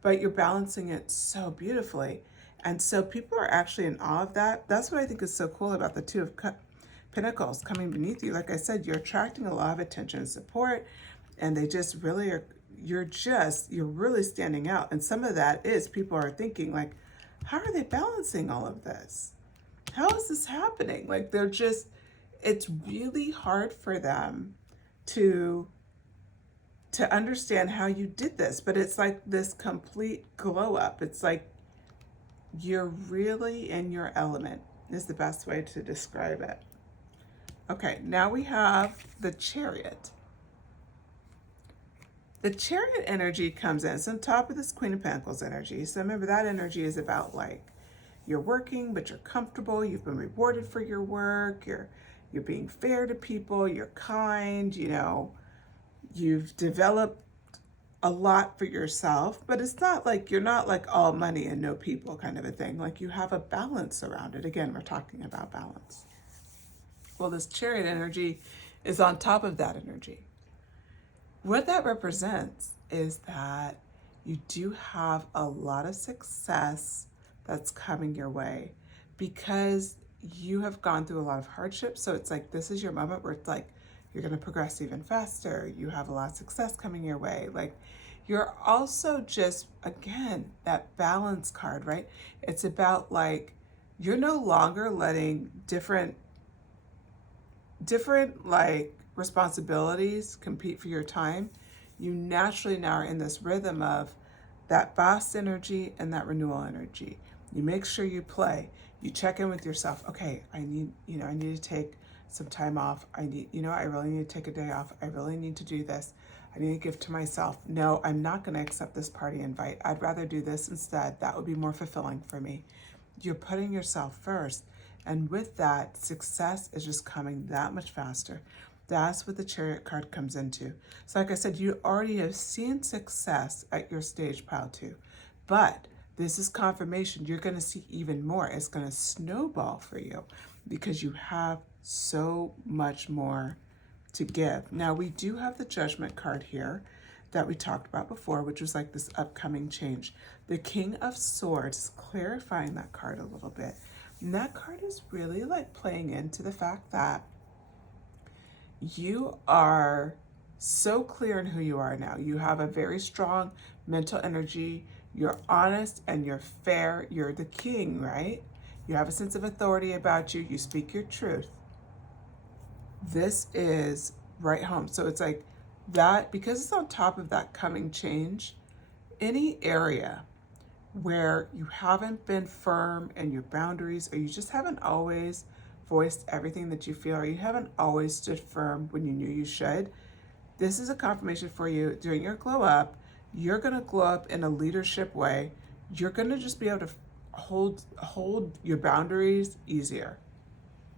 but you're balancing it so beautifully. And so people are actually in awe of that. That's what I think is so cool about the Two of Pentacles coming beneath you. Like I said, you're attracting a lot of attention and support, and they just really are, you're really standing out. And some of that is people are thinking like, how are they balancing all of this? How is this happening? Like it's really hard for them to understand how you did this, but it's like this complete glow up. It's like you're really in your element is the best way to describe it. Okay, now we have the Chariot. The Chariot energy comes in. It's on top of this Queen of Pentacles energy. So remember, that energy is about like, you're working, but you're comfortable. You've been rewarded for your work. You're being fair to people. You're kind. You know, you've developed a lot for yourself, but it's not like you're not like all money and no people kind of a thing. Like you have a balance around it. Again, we're talking about balance. Well, this Chariot energy is on top of that energy. What that represents is that you do have a lot of success that's coming your way because you have gone through a lot of hardship. So it's like, this is your moment where it's like, you're going to progress even faster. You have a lot of success coming your way. Like you're also just, again, that balance card, right? It's about like, you're no longer letting different like responsibilities compete for your time. You naturally now are in this rhythm of that Bast energy and that renewal energy. You make sure you play. You check in with yourself. Okay, I need to take some time off. I really need to take a day off. I really need to do this. I need to give to myself. No, I'm not going to accept this party invite. I'd rather do this instead. That would be more fulfilling for me. You're putting yourself first. And with that, success is just coming that much faster. That's what the Chariot card comes into. So like I said, you already have seen success at your stage pile 2, but this is confirmation. You're going to see even more. It's going to snowball for you because you have so much more to give. Now we do have the Judgment card here that we talked about before, which was like this upcoming change. The King of Swords is clarifying that card a little bit. And that card is really like playing into the fact that you are so clear in who you are now. You have a very strong mental energy. You're honest and you're fair. You're the king, right? You have a sense of authority about you. You speak your truth. This is right home. So it's like that, because it's on top of that coming change, any area where you haven't been firm in your boundaries, or you just haven't always voiced everything that you feel, or you haven't always stood firm when you knew you should, this is a confirmation for you. During your glow up, you're going to glow up in a leadership way. You're going to just be able to hold your boundaries easier.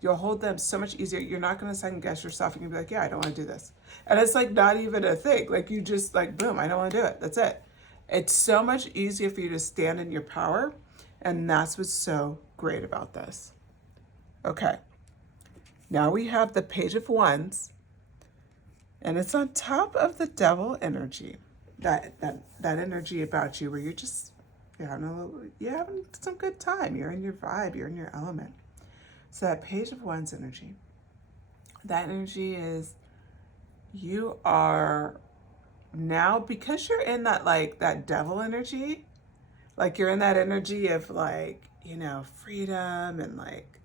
You'll hold them so much easier. You're not going to second guess yourself. You're going to be like, yeah, I don't want to do this. And it's like not even a thing. Like you just like, boom, I don't want to do it. That's it. It's so much easier for you to stand in your power. And that's what's so great about this. Okay. Now we have the Page of Wands. And it's on top of the Devil energy. That energy about you where you're just, you're having some good time. You're in your vibe. You're in your element. So that Page of Wands energy, that energy is, you are now, because you're in that, like, that devil energy, like you're in that energy of like, you know, freedom, and like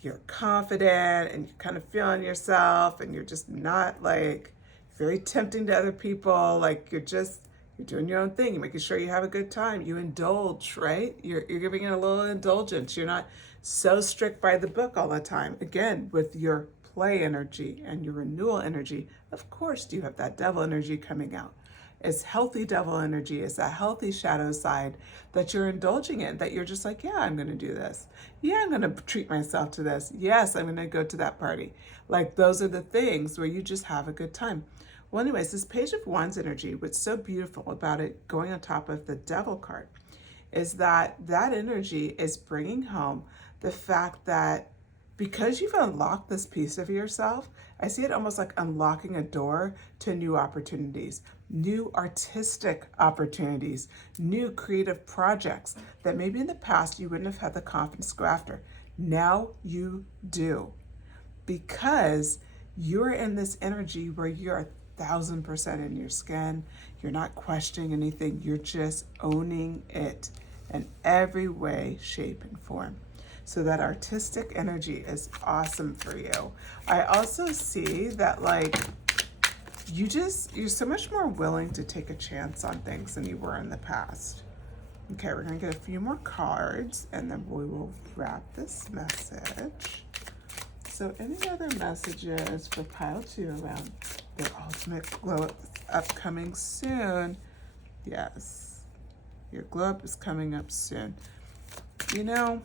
you're confident and you're kind of feeling yourself, and you're just not like very tempting to other people. Like you're doing your own thing. You're making sure you have a good time. You indulge, right? You're giving it a little indulgence. You're not so strict by the book all the time. Again, with your play energy and your renewal energy, of course, you have that devil energy coming out. It's healthy devil energy. It's that healthy shadow side that you're indulging in, that you're just like, yeah, I'm going to do this. Yeah, I'm going to treat myself to this. Yes, I'm going to go to that party. Like those are the things where you just have a good time. Well, anyways, this Page of Wands energy, what's so beautiful about it going on top of the Devil card is that that energy is bringing home The fact that because you've unlocked this piece of yourself, I see it almost like unlocking a door to new opportunities, new artistic opportunities, new creative projects that maybe in the past you wouldn't have had the confidence to go after. Now you do, because you're in this energy where you're 1,000% in your skin. You're not questioning anything. You're just owning it in every way, shape, and form. So that artistic energy is awesome for you. I also see that like you're so much more willing to take a chance on things than you were in the past. Okay, we're gonna get a few more cards and then we will wrap this message. So any other messages for pile 2 around their ultimate glow up upcoming soon? Yes, your glow up is coming up soon. You know,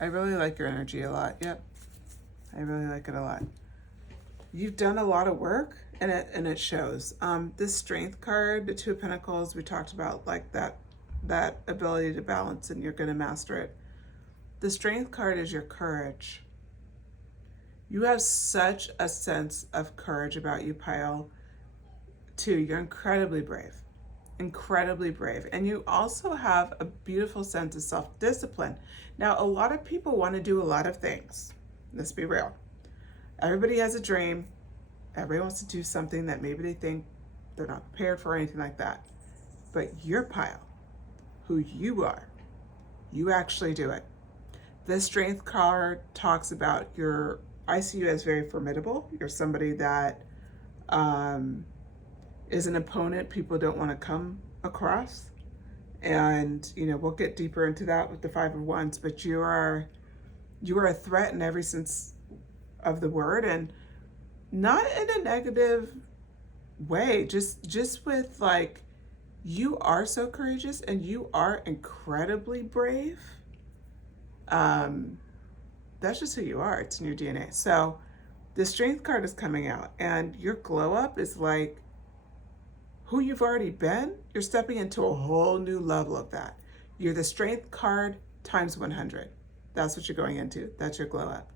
I really like your energy a lot. Yep, I really like it a lot. You've done a lot of work and it shows. This Strength card, the 2 of Pentacles, we talked about like that ability to balance, and you're gonna master it. The Strength card is your courage. You have such a sense of courage about you, Pile 2. You're incredibly brave. Incredibly brave. And you also have a beautiful sense of self-discipline. Now, a lot of people want to do a lot of things. Let's be real. Everybody has a dream. Everybody wants to do something that maybe they think they're not prepared for or anything like that. But your Pile, who you are, you actually do it. This Strength card talks about I see you as very formidable. You're somebody that is an opponent people don't want to come across. And, you know, we'll get deeper into that with the 5 of Wands, but you are a threat in every sense of the word, and not in a negative way, just with like, you are so courageous and you are incredibly brave. That's just who you are. It's in your DNA. So the Strength card is coming out, and your glow up is like who you've already been. You're stepping into a whole new level of that. You're the Strength card times 100. That's what you're going into. That's your glow up.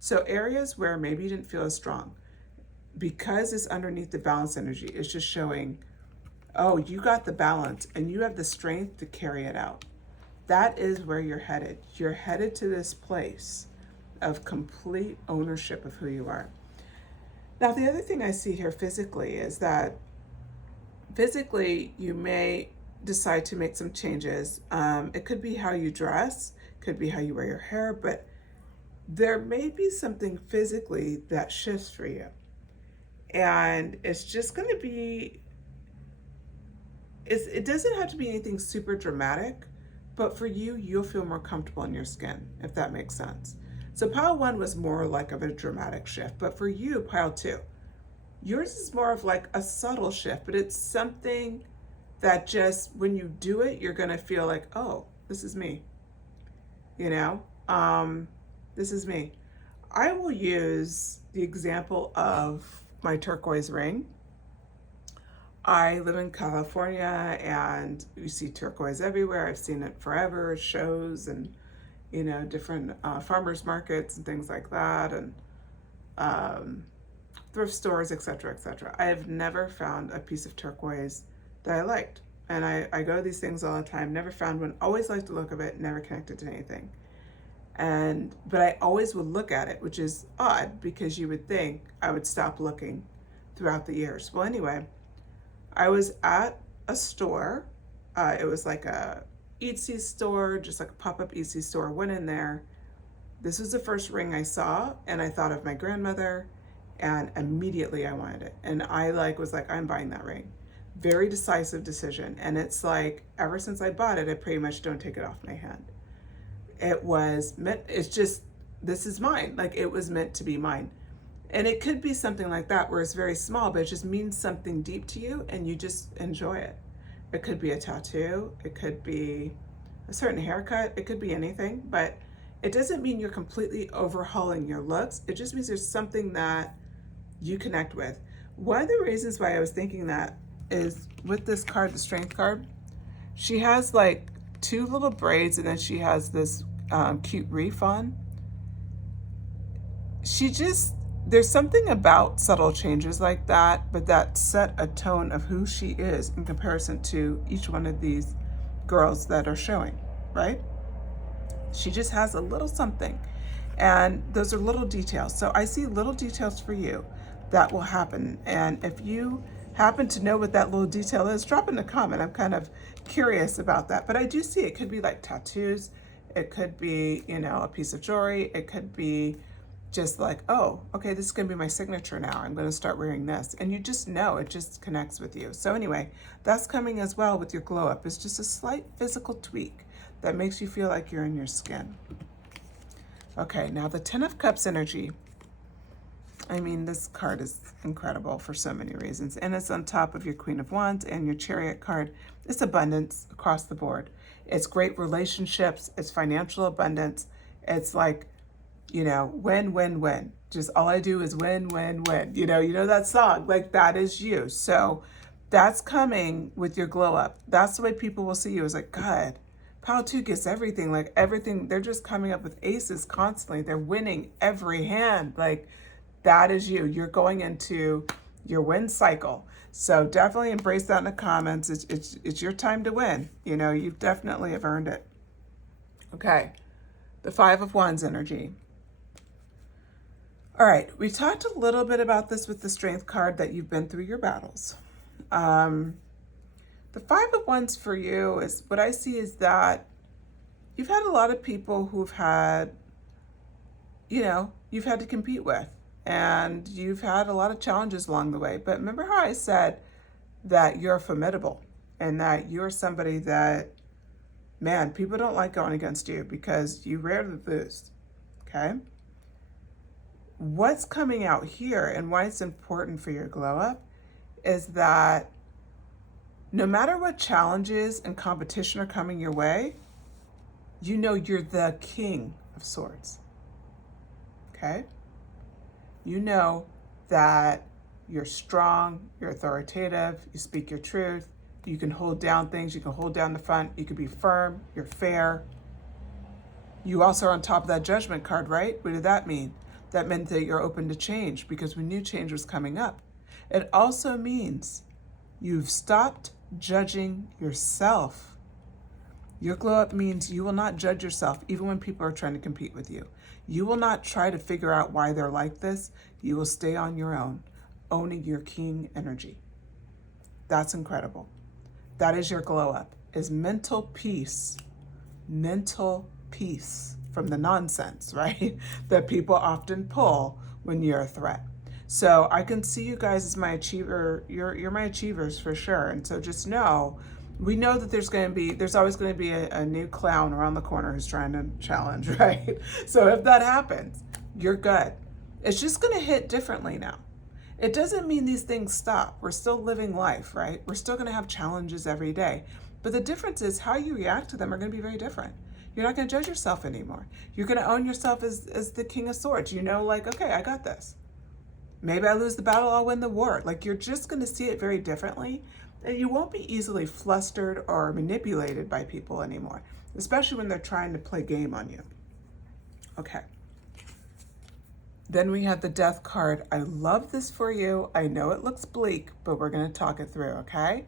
So areas where maybe you didn't feel as strong, because it's underneath the balance energy, it's just showing, oh, you got the balance and you have the strength to carry it out. That is where you're headed. You're headed to this place of complete ownership of who you are. Now, the other thing I see here physically is that physically you may decide to make some changes. It could be how you dress, could be how you wear your hair, but there may be something physically that shifts for you. And it's just going to be, it doesn't have to be anything super dramatic, but for you, you'll feel more comfortable in your skin, if that makes sense. So pile 1 was more like of a dramatic shift, but for you, pile 2, yours is more of like a subtle shift, but it's something that just, when you do it, you're going to feel like, oh, this is me, you know, this is me. I will use the example of my turquoise ring. I live in California and you see turquoise everywhere. I've seen it forever, shows and, you know, different farmers markets and things like that, and thrift stores, etc., etc. I have never found a piece of turquoise that I liked. And I go to these things all the time, never found one, always liked the look of it, never connected to anything. But I always would look at it, which is odd because you would think I would stop looking throughout the years. Well, anyway, I was at a store. It was like a Etsy store, just like a pop-up Etsy store. Went in there. This was the first ring I saw, and I thought of my grandmother, and immediately I wanted it. And I was like, I'm buying that ring. Very decisive decision. And it's like, ever since I bought it, I pretty much don't take it off my hand. It was meant, it's just, this is mine. Like, it was meant to be mine. And it could be something like that where it's very small, but it just means something deep to you and you just enjoy it. It could be a tattoo. It could be a certain haircut. It could be anything, but it doesn't mean you're completely overhauling your looks. It just means there's something that you connect with. One of the reasons why I was thinking that is with this card, the Strength card, she has like two little braids, and then she has this cute wreath on. There's something about subtle changes like that, but that set a tone of who she is in comparison to each one of these girls that are showing, right? She just has a little something, and those are little details. So I see little details for you that will happen, and if you happen to know what that little detail is, drop in a comment. I'm kind of curious about that, but I do see it could be like tattoos, it could be, you know, a piece of jewelry, it could be just like, oh, okay, this is gonna be my signature now. I'm gonna start wearing this. And you just know, it just connects with you. So anyway, that's coming as well with your glow up. It's just a slight physical tweak that makes you feel like you're in your skin. Okay, now the 10 of Cups energy. I mean, this card is incredible for so many reasons. And it's on top of your Queen of Wands and your Chariot card. It's abundance across the board. It's great relationships. It's financial abundance. It's like, you know, win, win, win. Just all I do is win, win, win. You know that song, like that is you. So that's coming with your glow up. That's the way people will see you, is like, God, Pal 2 gets everything, like everything. They're just coming up with aces constantly. They're winning every hand. Like that is you. You're going into your win cycle. So definitely embrace that in the comments. It's your time to win. You know, you definitely have earned it. Okay, the 5 of Wands energy. All right, we talked a little bit about this with the Strength card, that you've been through your battles. The 5 of Wands for you is, what I see is that you've had a lot of people who've had, you know, you've had to compete with, and you've had a lot of challenges along the way. But remember how I said that you're formidable and that you're somebody that, man, people don't like going against you because you rarely lose, okay? What's coming out here and why it's important for your glow up is that no matter what challenges and competition are coming your way, you know you're the King of Swords, okay? You know that you're strong, you're authoritative, you speak your truth, you can hold down things, you can hold down the front, you can be firm, you're fair. You also are on top of that Judgment card, right? What did that mean? That meant that you're open to change because we knew change was coming up. It also means you've stopped judging yourself. Your glow up means you will not judge yourself even when people are trying to compete with you. You will not try to figure out why they're like this. You will stay on your own, owning your king energy. That's incredible. That is your glow up, is mental peace from the nonsense, right? That people often pull when you're a threat. So I can see you guys as my achiever. You're my achievers for sure. And so just know, we know that there's always going to be a new clown around the corner who's trying to challenge, right? So if that happens, you're good. It's just going to hit differently now. It doesn't mean these things stop. We're still living life, right? We're still going to have challenges every day. But the difference is how you react to them are going to be very different. You're not going to judge yourself anymore. You're going to own yourself as the King of Swords. You know, like, okay, I got this. Maybe I lose the battle, I'll win the war. Like, you're just going to see it very differently. And you won't be easily flustered or manipulated by people anymore, especially when they're trying to play game on you. Okay. Then we have the Death card. I love this for you. I know it looks bleak, but we're going to talk it through, okay?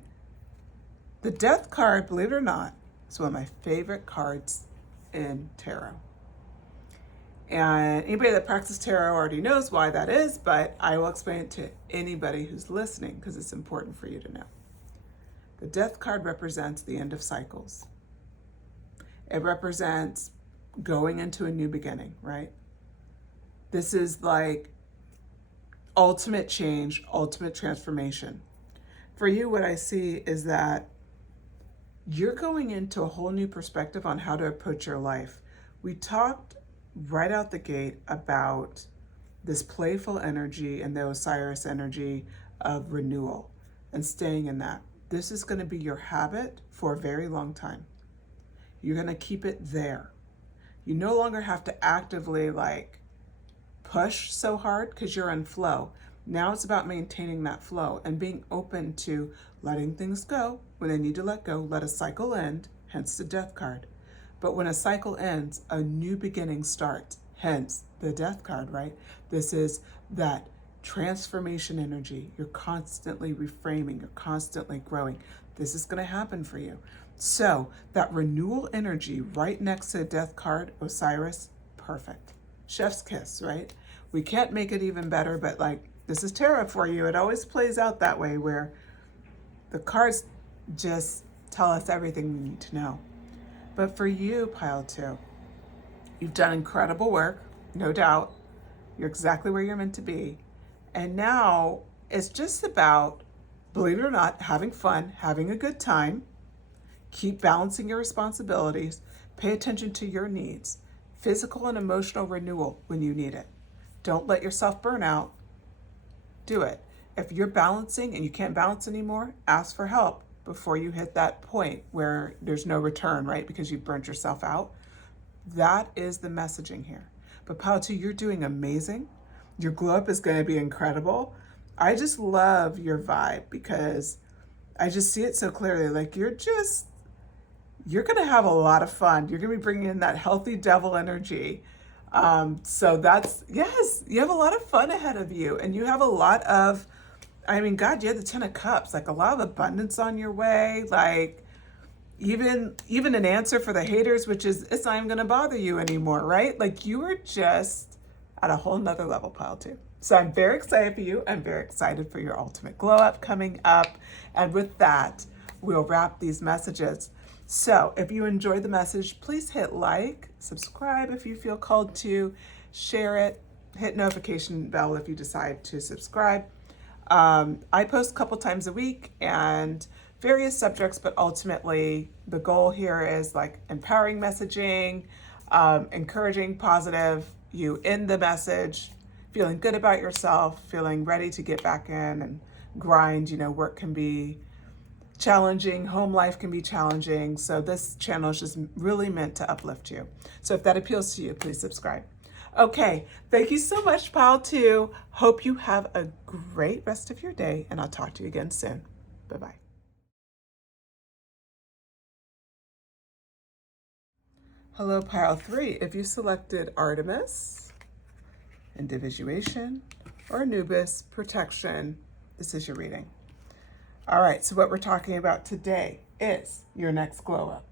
The Death card, believe it or not, is one of my favorite cards in tarot. And anybody that practices tarot already knows why that is, but I will explain it to anybody who's listening because it's important for you to know. The Death card represents the end of cycles. It represents going into a new beginning, right? This is like ultimate change, ultimate transformation. For you, what I see is that you're going into a whole new perspective on how to approach your life. We talked right out the gate about this playful energy and the Osiris energy of renewal and staying in that. This is going to be your habit for a very long time. You're going to keep it there. You no longer have to actively like push so hard because you're in flow. Now it's about maintaining that flow and being open to letting things go when they need to let go, let a cycle end, hence the death card. But when a cycle ends, a new beginning starts, hence the death card, right? This is that transformation energy. You're constantly reframing, you're constantly growing. This is going to happen for you. So that renewal energy right next to the death card, Osiris, perfect. Chef's kiss, right? We can't make it even better, but like, this is tarot for you. It always plays out that way, where the cards just tell us everything we need to know. But for you, pile 2, you've done incredible work, no doubt. You're exactly where you're meant to be. And now it's just about, believe it or not, having fun, having a good time. Keep balancing your responsibilities. Pay attention to your needs. Physical and emotional renewal when you need it. Don't let yourself burn out. Do it. If you're balancing and you can't balance anymore, ask for help before you hit that point where there's no return, right? Because you've burnt yourself out. That is the messaging here. But pile 2, you're doing amazing. Your glow up is going to be incredible. I just love your vibe because I just see it so clearly. Like you're going to have a lot of fun. You're going to be bringing in that healthy devil energy. So that's, yes, you have a lot of fun ahead of you, and you have a lot of, I mean, God, you had the 10 of Cups, like a lot of abundance on your way. Like even an answer for the haters, which is, it's not even going to bother you anymore, right? Like you are just at a whole nother level, pile 2. So I'm very excited for you. I'm very excited for your ultimate glow up coming up. And with that, we'll wrap these messages. So if you enjoyed the message, please hit like, subscribe if you feel called to, share it, hit notification bell if you decide to subscribe. I post a couple times a week and various subjects, but ultimately the goal here is like empowering messaging, encouraging positive, you in the message, feeling good about yourself, feeling ready to get back in and grind. You know, work can be challenging, home life can be challenging. So this channel is just really meant to uplift you. So if that appeals to you, please subscribe. Okay, thank you so much, pile 2. Hope you have a great rest of your day, and I'll talk to you again soon. Bye-bye. Hello, pile 3. If you selected Artemis, Individuation, or Anubis, Protection, this is your reading. All right, so what we're talking about today is your next glow up.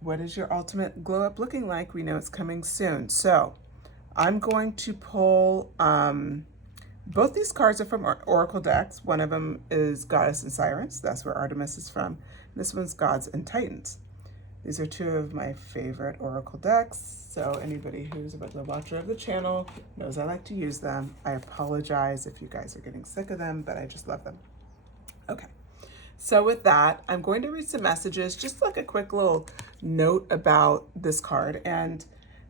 What is your ultimate glow up looking like? We know it's coming soon. So I'm going to pull, both these cards are from Oracle decks. One of them is Goddess and Sirens. That's where Artemis is from. This one's Gods and Titans. These are 2 of my favorite Oracle decks. So anybody who's a regular watcher of the channel knows I like to use them. I apologize if you guys are getting sick of them, but I just love them. Okay. So with that, I'm going to read some messages, just like a quick little note about this card, and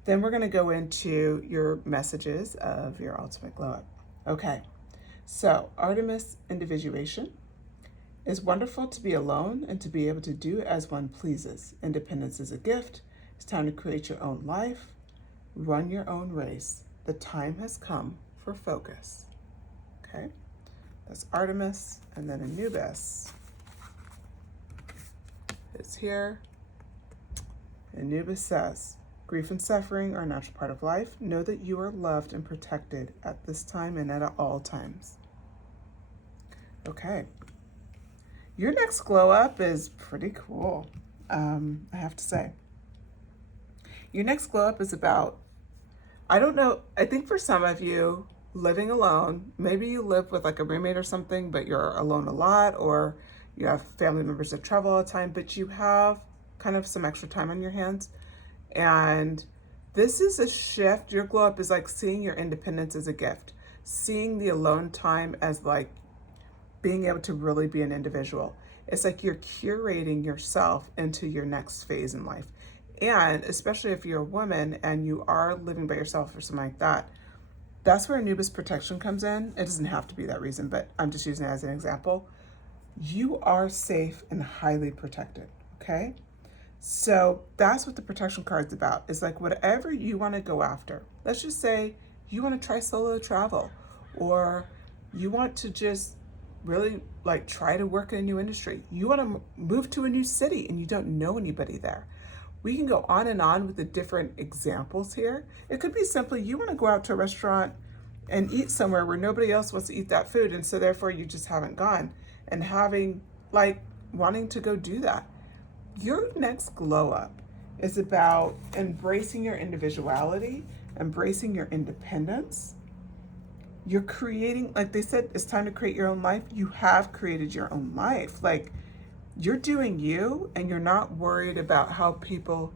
then we're going to go into your messages of your ultimate glow up. Okay, so Artemis Individuation. It's wonderful to be alone and to be able to do as one pleases. Independence is a gift. It's time to create your own life, run your own race. The time has come for focus. Okay, that's Artemis, and then Anubis. It's here. Anubis says, grief and suffering are a natural part of life. Know that you are loved and protected at this time and at all times. Okay. Your next glow up is pretty cool, I have to say. Your next glow up is about, I don't know, I think for some of you, living alone, maybe you live with like a roommate or something, but you're alone a lot, or you have family members that travel all the time, but you have kind of some extra time on your hands. And this is a shift. Your glow up is like seeing your independence as a gift, seeing the alone time as like being able to really be an individual. It's like you're curating yourself into your next phase in life. And especially if you're a woman and you are living by yourself or something like that, that's where Anubis protection comes in. It doesn't have to be that reason, but I'm just using it as an example. You are safe and highly protected, okay? So that's what the protection card's about. It's like whatever you want to go after. Let's just say you want to try solo travel, or you want to just really like try to work in a new industry. You want to move to a new city and you don't know anybody there. We can go on and on with the different examples here. It could be simply you want to go out to a restaurant and eat somewhere where nobody else wants to eat that food, and so therefore you just haven't gone, and having like wanting to go do that. Your next glow up is about embracing your individuality, embracing your independence. You're creating, like they said, it's time to create your own life. You have created your own life. Like, you're doing you, and you're not worried about how people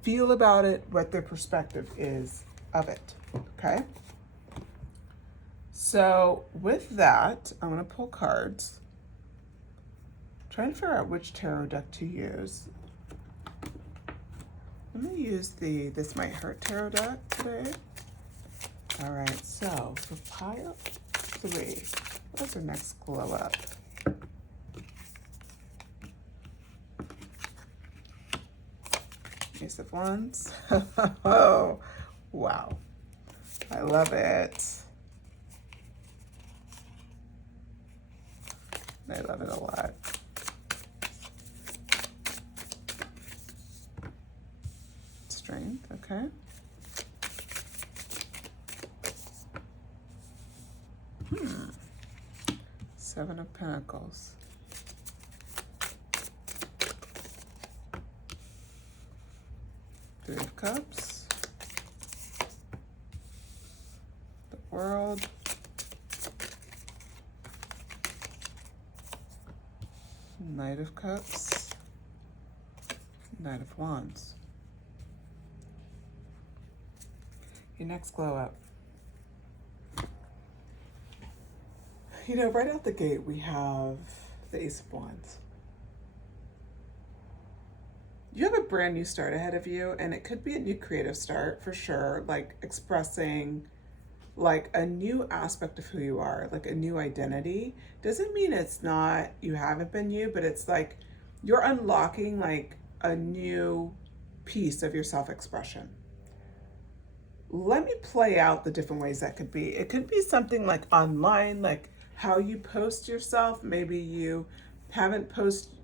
feel about it, what their perspective is of it. Okay? So with that, I'm going to pull cards. Trying to figure out which tarot deck to use. I'm going to use the This Might Hurt tarot deck today. All right, so for pile 3, what's our next glow up? Ace of Wands. Oh, wow. I love it. I love it a lot. Strength, okay. Seven of Pentacles. Three of Cups. The World. Knight of Cups. Knight of Wands. Your next glow up. You know, right out the gate, we have the Ace of Wands. You have a brand new start ahead of you, and it could be a new creative start for sure, like expressing like a new aspect of who you are, like a new identity. Doesn't mean it's not, you haven't been you, but it's like you're unlocking like a new piece of your self-expression. Let me play out the different ways that could be. It could be something like online, like how you post yourself. Maybe you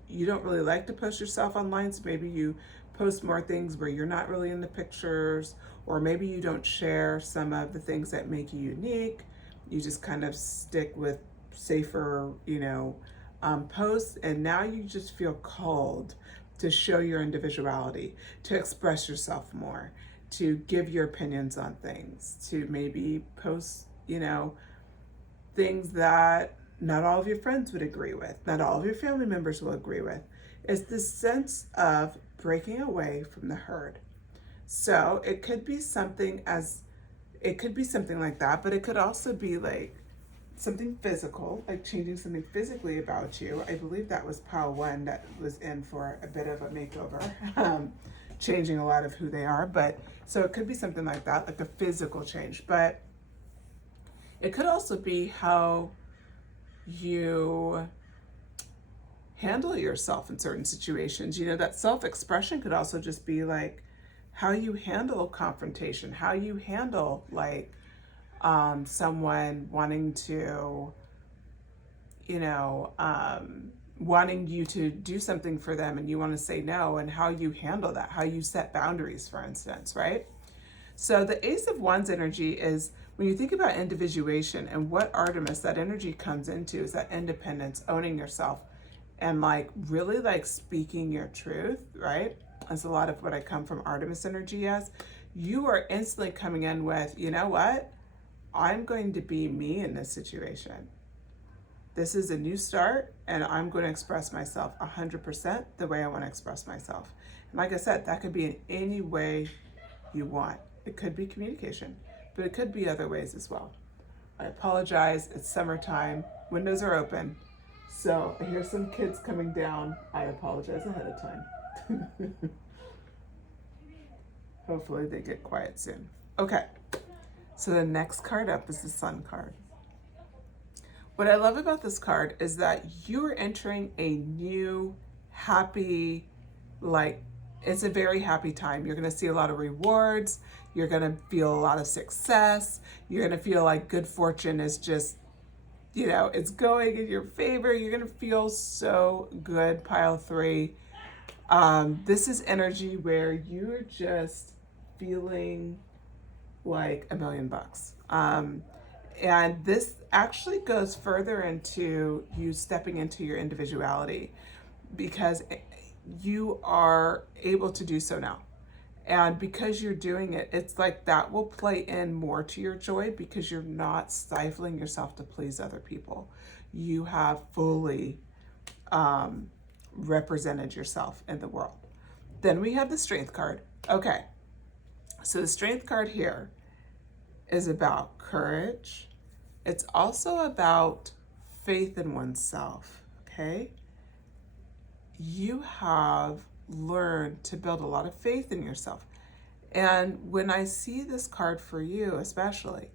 you don't really like to post yourself online, so maybe you post more things where you're not really in the pictures, or maybe you don't share some of the things that make you unique. You just kind of stick with safer, posts, and now you just feel called to show your individuality, to express yourself more, to give your opinions on things, to maybe post, things that not all of your friends would agree with, not all of your family members will agree with. It's this sense of breaking away from the herd. So it could be something like that, but it could also be like something physical, like changing something physically about you. I believe that was pile 1 that was in for a bit of a makeover, changing a lot of who they are. But so it could be something like that, like a physical change. But it could also be how you handle yourself in certain situations. That self-expression could also just be like how you handle confrontation, how you handle like someone wanting to, wanting you to do something for them and you want to say no, and how you handle that, how you set boundaries, for instance, right? So the Ace of Wands energy is, when you think about individuation and what Artemis, that energy comes into is that independence, owning yourself, and like really like speaking your truth, right? That's a lot of what I come from Artemis energy as. You are instantly coming in with, you know what? I'm going to be me in this situation. This is a new start, and I'm going to express myself 100% the way I want to express myself. And like I said, that could be in any way you want. It could be communication, but it could be other ways as well. I apologize, it's summertime, windows are open, so I hear some kids coming down. I apologize ahead of time. Hopefully they get quiet soon. Okay, so the next card up is the Sun card. What I love about this card is that you're entering a new, happy, it's a very happy time. You're gonna see a lot of rewards. You're gonna feel a lot of success. You're gonna feel like good fortune is just you know, it's going in your favor. You're going to feel so good, pile 3. This is energy where you're just feeling like $1,000,000. And this actually goes further into you stepping into your individuality, because you are able to do so now. And because you're doing it, it's like that will play in more to your joy, because you're not stifling yourself to please other people. You have fully represented yourself in the world. Then we have the Strength card. Okay, so the Strength card here is about courage. It's also about faith in oneself, okay? You have learned to build a lot of faith in yourself. And when I see this card for you especially,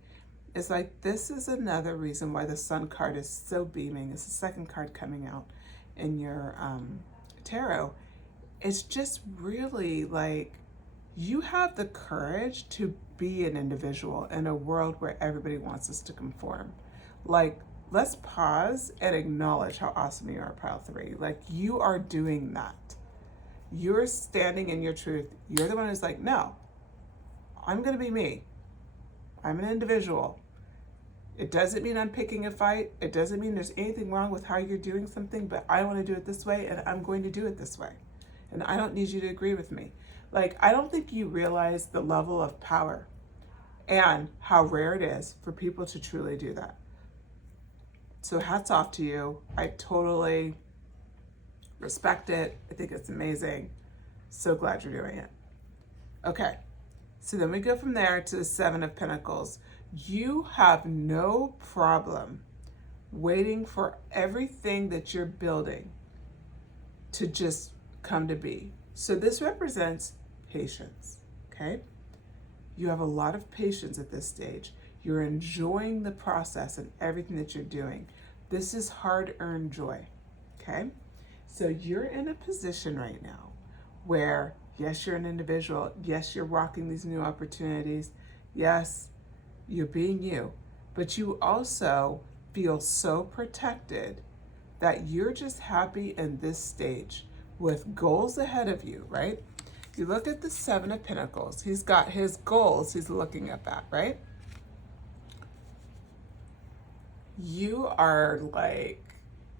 it's like this is another reason why the Sun card is so beaming. It's the second card coming out in your tarot. It's just really like you have the courage to be an individual in a world where everybody wants us to conform. Like, let's pause and acknowledge how awesome you are, pile 3. Like, you are doing that. You're standing in your truth. You're the one who's like, no, I'm going to be me. I'm an individual. It doesn't mean I'm picking a fight. It doesn't mean there's anything wrong with how you're doing something, but I want to do it this way, and I'm going to do it this way. And I don't need you to agree with me. Like, I don't think you realize the level of power and how rare it is for people to truly do that. So hats off to you. I totally respect it. I think it's amazing. So glad you're doing it. Okay, so then we go from there to the 7 of Pentacles. You have no problem waiting for everything that you're building to just come to be. So this represents patience, okay? You have a lot of patience at this stage. You're enjoying the process and everything that you're doing. This is hard-earned joy, okay? So you're in a position right now where, yes, you're an individual. Yes, you're rocking these new opportunities. Yes, you're being you. But you also feel so protected that you're just happy in this stage with goals ahead of you, right? You look at the 7 of Pentacles. He's got his goals he's looking at that, right? You are like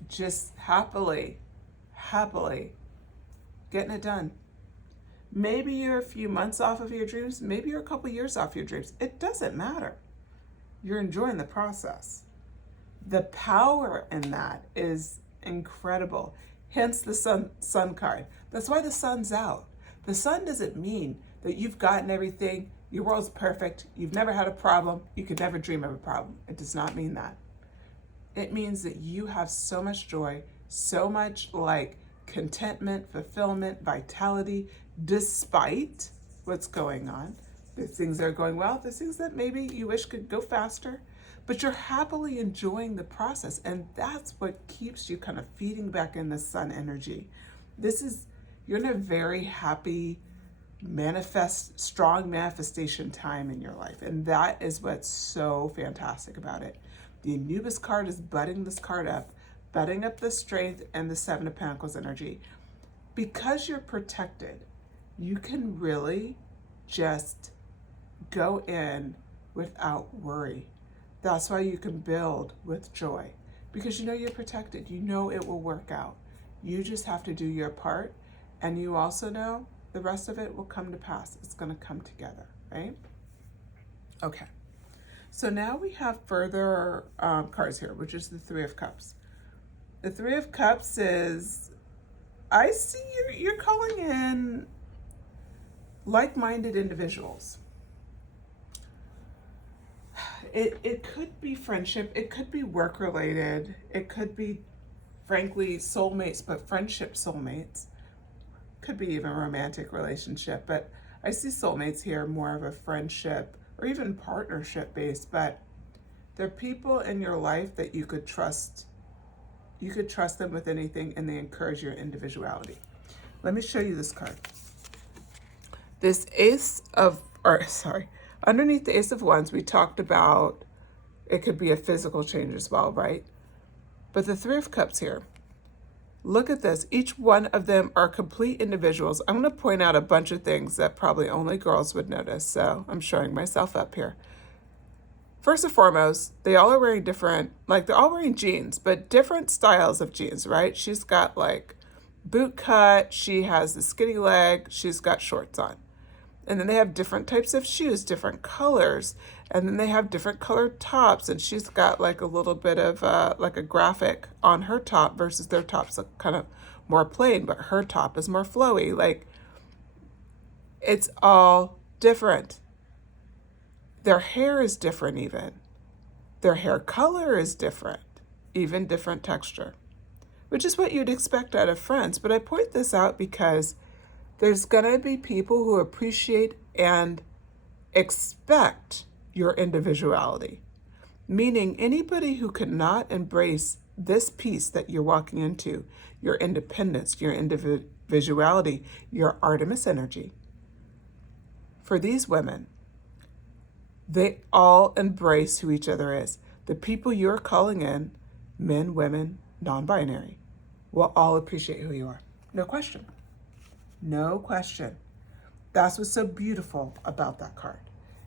just happily getting it done. Maybe you're a few months off of your dreams. Maybe you're a couple years off your dreams. It doesn't matter. You're enjoying the process. The power in that is incredible. Hence the sun card. That's why the sun's out. The sun doesn't mean that you've gotten everything, your world's perfect, you've never had a problem, you could never dream of a problem. It does not mean that. It means that you have so much joy, so much like contentment, fulfillment, vitality, despite what's going on. There's things that are going well, there's things that maybe you wish could go faster, but you're happily enjoying the process, and that's what keeps you kind of feeding back in the sun energy. You're in a very happy, strong manifestation time in your life, and that is what's so fantastic about it. The Anubis card is butting this card up, butting up the Strength and the 7 of Pentacles energy. Because you're protected, you can really just go in without worry. That's why you can build with joy, because you know you're protected. You know it will work out. You just have to do your part, and you also know the rest of it will come to pass. It's going to come together, right? Okay. So now we have further cards here, which is the 3 of Cups. The 3 of Cups is, I see you're calling in like-minded individuals. It could be friendship, it could be work-related, it could be, frankly, soulmates, but friendship soulmates. Could be even a romantic relationship, but I see soulmates here more of a friendship or even partnership based, but they're people in your life that you could trust. You could trust them with anything, and they encourage your individuality. Let me show you this card. This underneath the Ace of Wands, we talked about it could be a physical change as well, right? But the Three of Cups here, look at this. Each one of them are complete individuals. I'm going to point out a bunch of things that probably only girls would notice, so I'm showing myself up here. First and foremost, they all are wearing different, like they're all wearing jeans, but different styles of jeans, right? She's got like boot cut, she has the skinny leg, she's got shorts on. And then they have different types of shoes, different colors. And then they have different colored tops. And she's got like a little bit of like a graphic on her top versus their tops look kind of more plain, but her top is more flowy. Like, it's all different. Their hair is different even. Their hair color is different, even different texture, which is what you'd expect out of friends. But I point this out because there's going to be people who appreciate and expect your individuality, meaning anybody who cannot embrace this piece that you're walking into, your independence, your individuality, your Artemis energy. For these women, they all embrace who each other is. The people you're calling in, men, women, non-binary, will all appreciate who you are. No question. No question. That's what's so beautiful about that card,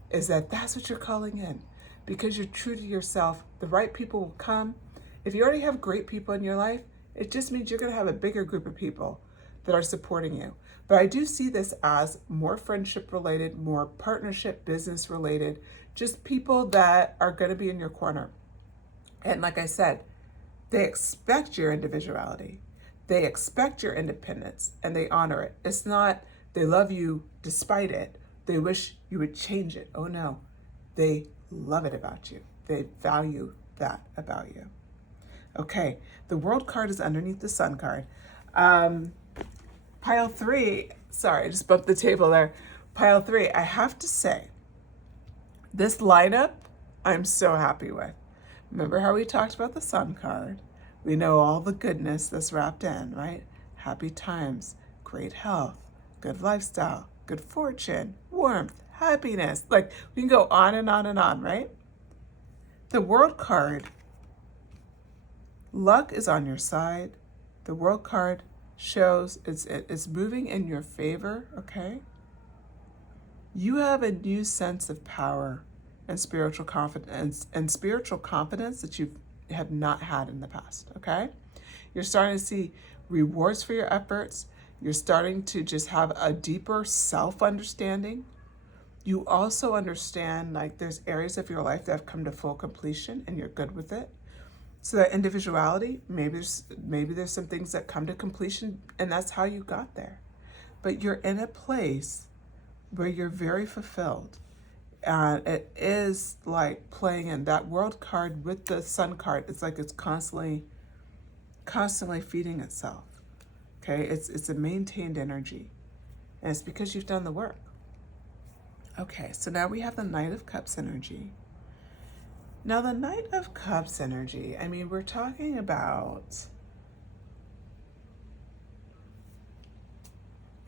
is that that's what you're calling in. Because you're true to yourself, the right people will come. If you already have great people in your life, it just means you're going to have a bigger group of people that are supporting you. But I do see this as more friendship related, more partnership, business related, just people that are going to be in your corner. And like I said, they expect your individuality. They expect your independence and they honor it. It's not they love you despite it. They wish you would change it. Oh no, they love it about you. They value that about you. Okay, the World card is underneath the Sun card. Pile 3, sorry, I just bumped the table there. Pile 3, I have to say, this lineup I'm so happy with. Remember how we talked about the Sun card? We know all the goodness that's wrapped in, right? Happy times, great health, good lifestyle, good fortune, warmth, happiness. Like, we can go on and on and on, right? The World card, luck is on your side. The World card shows it's moving in your favor, okay? You have a new sense of power and spiritual confidence that you have not had in the past, okay? You're starting to see rewards for your efforts. You're starting to just have a deeper self-understanding. You also understand, like, there's areas of your life that have come to full completion and you're good with it. So that individuality, maybe there's some things that come to completion and that's how you got there. But you're in a place where you're very fulfilled. And it is like playing in that World card with the Sun card. It's like it's constantly feeding itself. Okay, it's a maintained energy. And it's because you've done the work. Okay, so now we have the Knight of Cups energy. Now, the Knight of Cups energy, I mean, we're talking about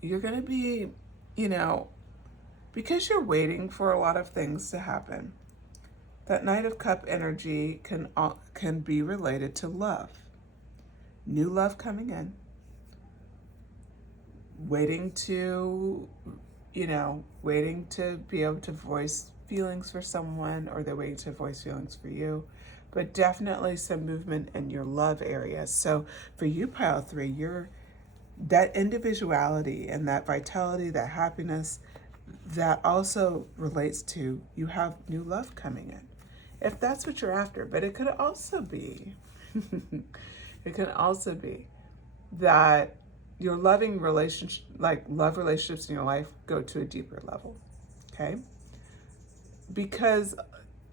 you're going to be, because you're waiting for a lot of things to happen, that Knight of Cup energy can be related to love. New love coming in, waiting to be able to voice feelings for someone, or they're waiting to voice feelings for you, but definitely some movement in your love area. So for you, Pile 3, that individuality and that vitality, that happiness, that also relates to you have new love coming in, if that's what you're after. But it could also be, that your love relationships in your life go to a deeper level, okay? Because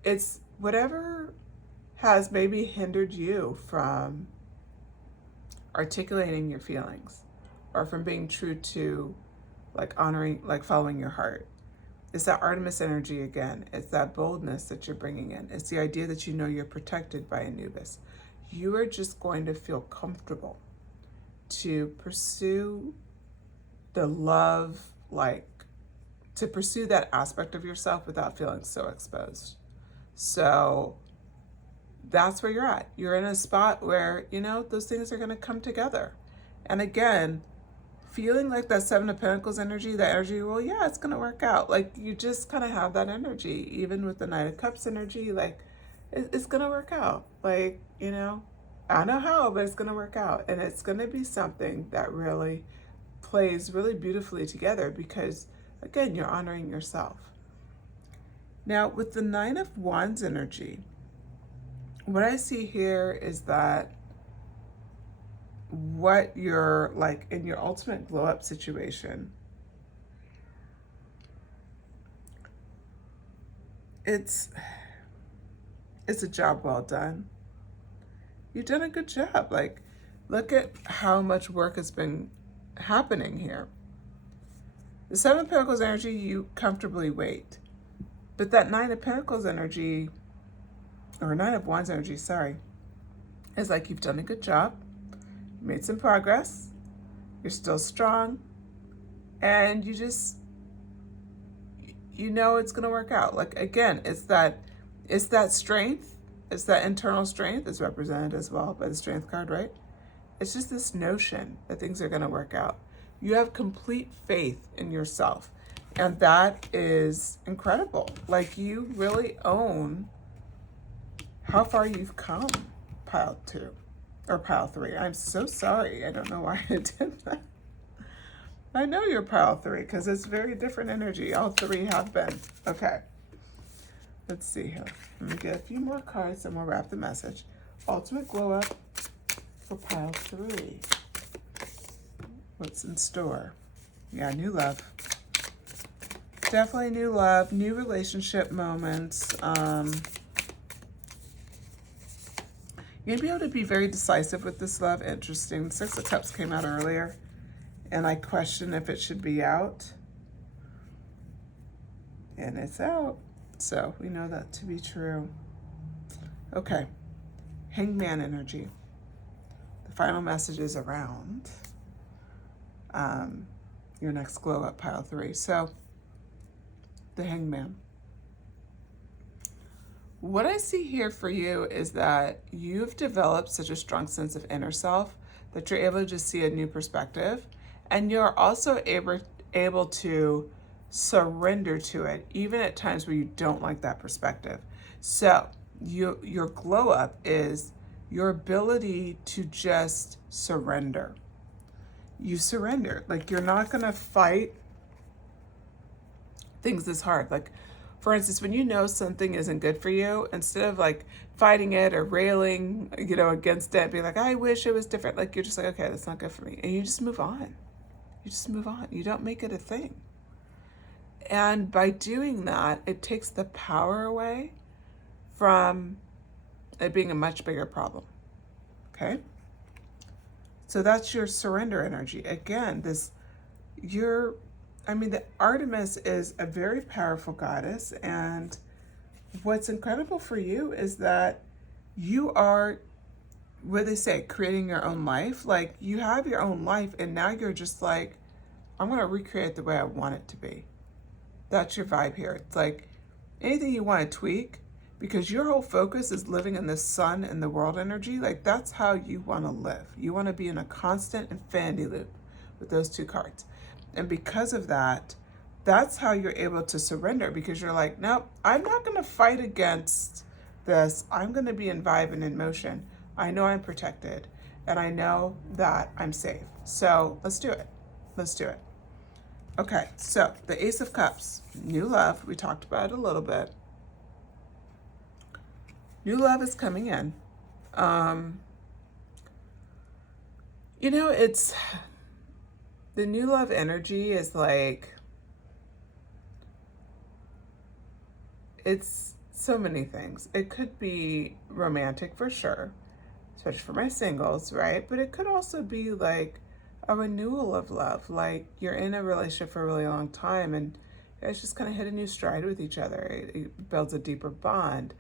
it's whatever has maybe hindered you from articulating your feelings or from being true to following your heart. It's that Artemis energy again. It's that boldness that you're bringing in. It's the idea that you're protected by Anubis. You are just going to feel comfortable to pursue the love, to pursue that aspect of yourself without feeling so exposed. So that's where you're at. You're in a spot where, those things are going to come together. And again, feeling like that Seven of Pentacles energy, that energy, well, yeah, it's going to work out. Like, you just kind of have that energy, even with the Knight of Cups energy, like, it's going to work out. Like, I don't know how, but it's going to work out. And it's going to be something that really plays really beautifully together because, again, you're honoring yourself. Now, with the Nine of Wands energy, what I see here is that what you're like in your ultimate glow up situation, it's a job well done. You've done a good job. Like, look at how much work has been happening here. The Seven of Pentacles energy, you comfortably wait. But that Nine of Pentacles energy, or Nine of Wands energy, sorry, is like you've done a good job, made some progress, you're still strong, and you just, it's going to work out. Like, again, it's that strength, it's that internal strength is represented as well by the Strength card, right? It's just this notion that things are going to work out. You have complete faith in yourself, and that is incredible. Like, you really own how far you've come, pile 2 or pile 3. I'm so sorry. I don't know why I did that. I know you're pile 3 because it's very different energy. All 3 have been. Okay. Let's see here. Let me get a few more cards and we'll wrap the message. Ultimate glow up for pile 3. What's in store? Yeah, new love. Definitely new love, new relationship moments. You're going to be able to be very decisive with this love. Interesting. Six of Cups came out earlier, and I question if it should be out. And it's out. So we know that to be true. Okay. Hangman energy. The final message is around your next glow up, pile 3. So the Hangman. What I see here for you is that you've developed such a strong sense of inner self that you're able to just see a new perspective, and you're also able to surrender to it, even at times where you don't like that perspective. So your glow up is your ability to just surrender. You surrender. Like, you're not going to fight things this hard. Like, for instance, when you know something isn't good for you, instead of like fighting it or railing, against it, be like, I wish it was different. Like, you're just like, okay, that's not good for me. And you just move on. You just move on. You don't make it a thing. And by doing that, it takes the power away from it being a much bigger problem. Okay? So that's your surrender energy. Again, the Artemis is a very powerful goddess, and what's incredible for you is that you are, what they say, creating your own life. Like, you have your own life, and now you're just like, I'm going to recreate the way I want it to be. That's your vibe here. It's like anything you want to tweak, because your whole focus is living in the sun and the world energy. Like, that's how you want to live. You want to be in a constant infinity loop with those 2 cards. And because of that, that's how you're able to surrender, because you're like, nope, I'm not going to fight against this. I'm going to be in vibe and in motion. I know I'm protected, and I know that I'm safe. So let's do it. Let's do it. Okay, so the Ace of Cups, new love. We talked about it a little bit. New love is coming in. It's the new love energy is like, it's so many things. It could be romantic for sure, especially for my singles, right? But it could also be like a renewal of love. Like, you're in a relationship for a really long time, and you guys just kind of hit a new stride with each other. It builds a deeper bond.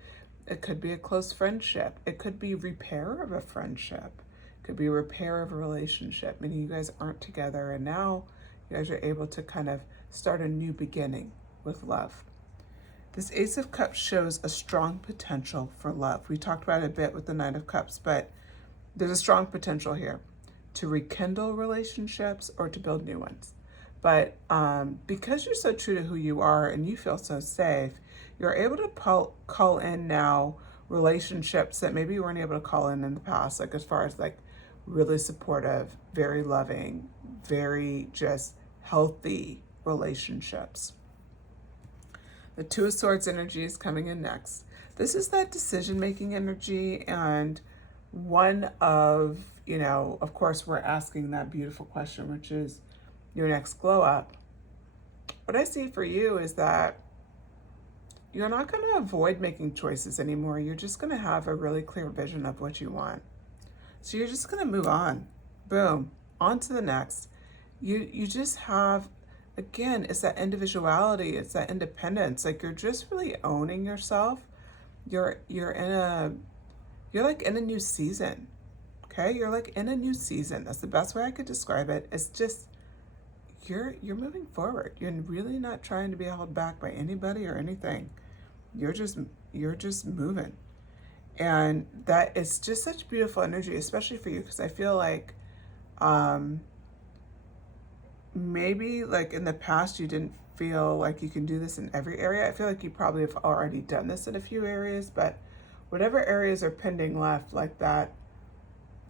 It could be a close friendship. It could be repair of a friendship. It could be repair of a relationship, meaning you guys aren't together, and now you guys are able to kind of start a new beginning with love. This Ace of Cups shows a strong potential for love. We talked about it a bit with the Knight of Cups, but there's a strong potential here to rekindle relationships or to build new ones. But because you're so true to who you are and you feel so safe, you're able to call in now relationships that maybe you weren't able to call in the past, like as far as like really supportive, very loving, very just healthy relationships. The Two of Swords energy is coming in next. This is that decision-making energy, and one of, of course, we're asking that beautiful question, which is your next glow up. What I see for you is that you're not going to avoid making choices anymore. You're just going to have a really clear vision of what you want. So you're just going to move on. Boom. On to the next. You just have, again, it's that individuality. It's that independence. Like you're just really owning yourself. You're like in a new season. Okay? You're like in a new season. That's the best way I could describe it. It's just you're moving forward. You're really not trying to be held back by anybody or anything. You're just moving. And that is just such beautiful energy, especially for you, because I feel like maybe like in the past you didn't feel like you can do this in every area. I feel like you probably have already done this in a few areas, but whatever areas are pending left like that,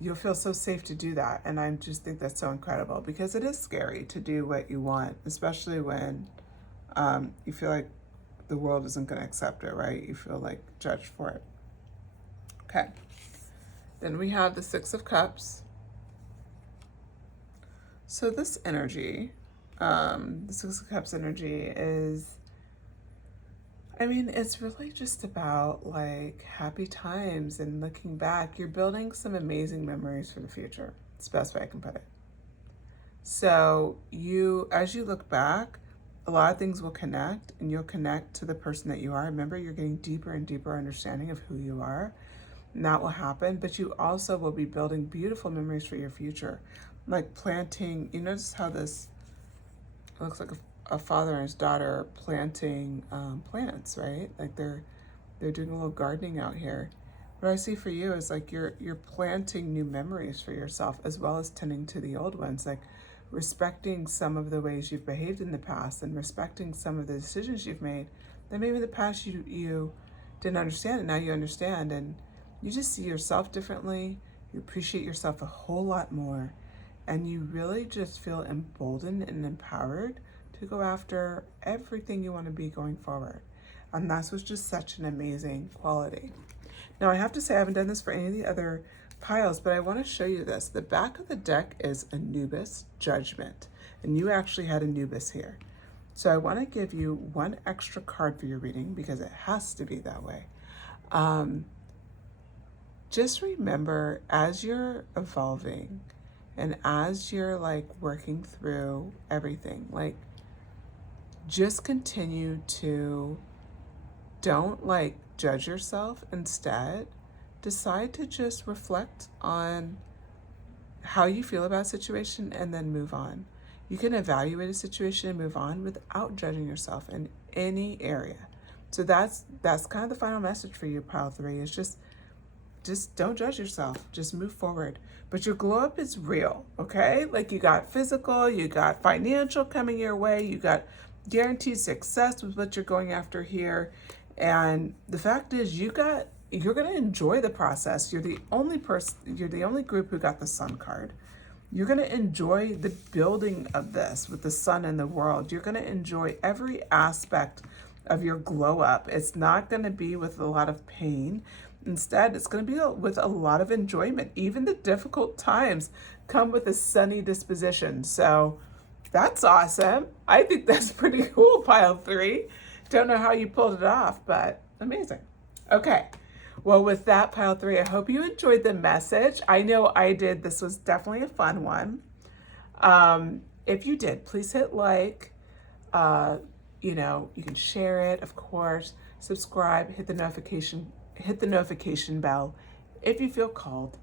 you'll feel so safe to do that. And I just think that's so incredible, because it is scary to do what you want, especially when you feel like the world isn't going to accept it, right? You feel like judged for it. Okay. Then we have the Six of Cups. So this energy, the Six of Cups energy is, it's really just about like happy times and looking back. You're building some amazing memories for the future. It's the best way I can put it. So as you look back, a lot of things will connect, and you'll connect to the person that you are. Remember, you're getting deeper and deeper understanding of who you are, and that will happen. But you also will be building beautiful memories for your future, like planting. You notice how this looks like a father and his daughter planting plants, right? Like they're doing a little gardening out here. What I see for you is like you're planting new memories for yourself, as well as tending to the old ones, like respecting some of the ways you've behaved in the past, and respecting some of the decisions you've made that maybe in the past you didn't understand, and now you understand, and you just see yourself differently. You appreciate yourself a whole lot more, and you really just feel emboldened and empowered to go after everything you want to be going forward. And that's what's just such an amazing quality. Now, I have to say, I haven't done this for any of the other piles, but I want to show you this. The back of the deck is Anubis, Judgment, and you actually had Anubis here. So I want to give you one extra card for your reading, because it has to be that way. Just remember, as you're evolving and as you're like working through everything, like just continue to don't like judge yourself. Instead, decide to just reflect on how you feel about a situation and then move on. You can evaluate a situation and move on without judging yourself in any area. So that's kind of the final message for you, pile 3, is just don't judge yourself. Just move forward. But your glow up is real, okay? Like you got physical, you got financial coming your way, you got guaranteed success with what you're going after here. And the fact is you're going to enjoy the process. You're the only group who got the Sun card. You're going to enjoy the building of this with the sun and the world. You're going to enjoy every aspect of your glow up. It's not going to be with a lot of pain. Instead, it's going to be with a lot of enjoyment. Even the difficult times come with a sunny disposition. So that's awesome. I think that's pretty cool, pile 3. Don't know how you pulled it off, but amazing. Okay. Well, with that, pile 3, I hope you enjoyed the message. I know I did. This was definitely a fun one. If you did, please hit like. You can share it, of course. Subscribe. Hit the notification bell if you feel called.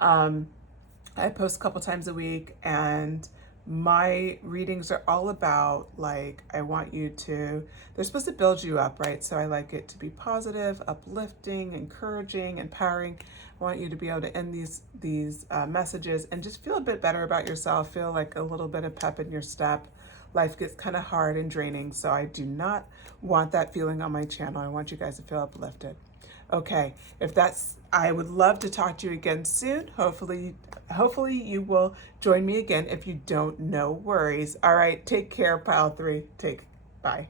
I post a couple times a week, and My readings are all about, like, I want you to, they're supposed to build you up, right? So I like it to be positive, uplifting, encouraging, empowering. I want you to be able to end these messages and just feel a bit better about yourself, feel like a little bit of pep in your step. Life gets kind of hard and draining, so I do not want that feeling on my channel. I want you guys to feel uplifted. Okay, if that's, I would love to talk to you again soon. Hopefully you will join me again. If you don't, no worries. All right, take care, pile 3. Bye.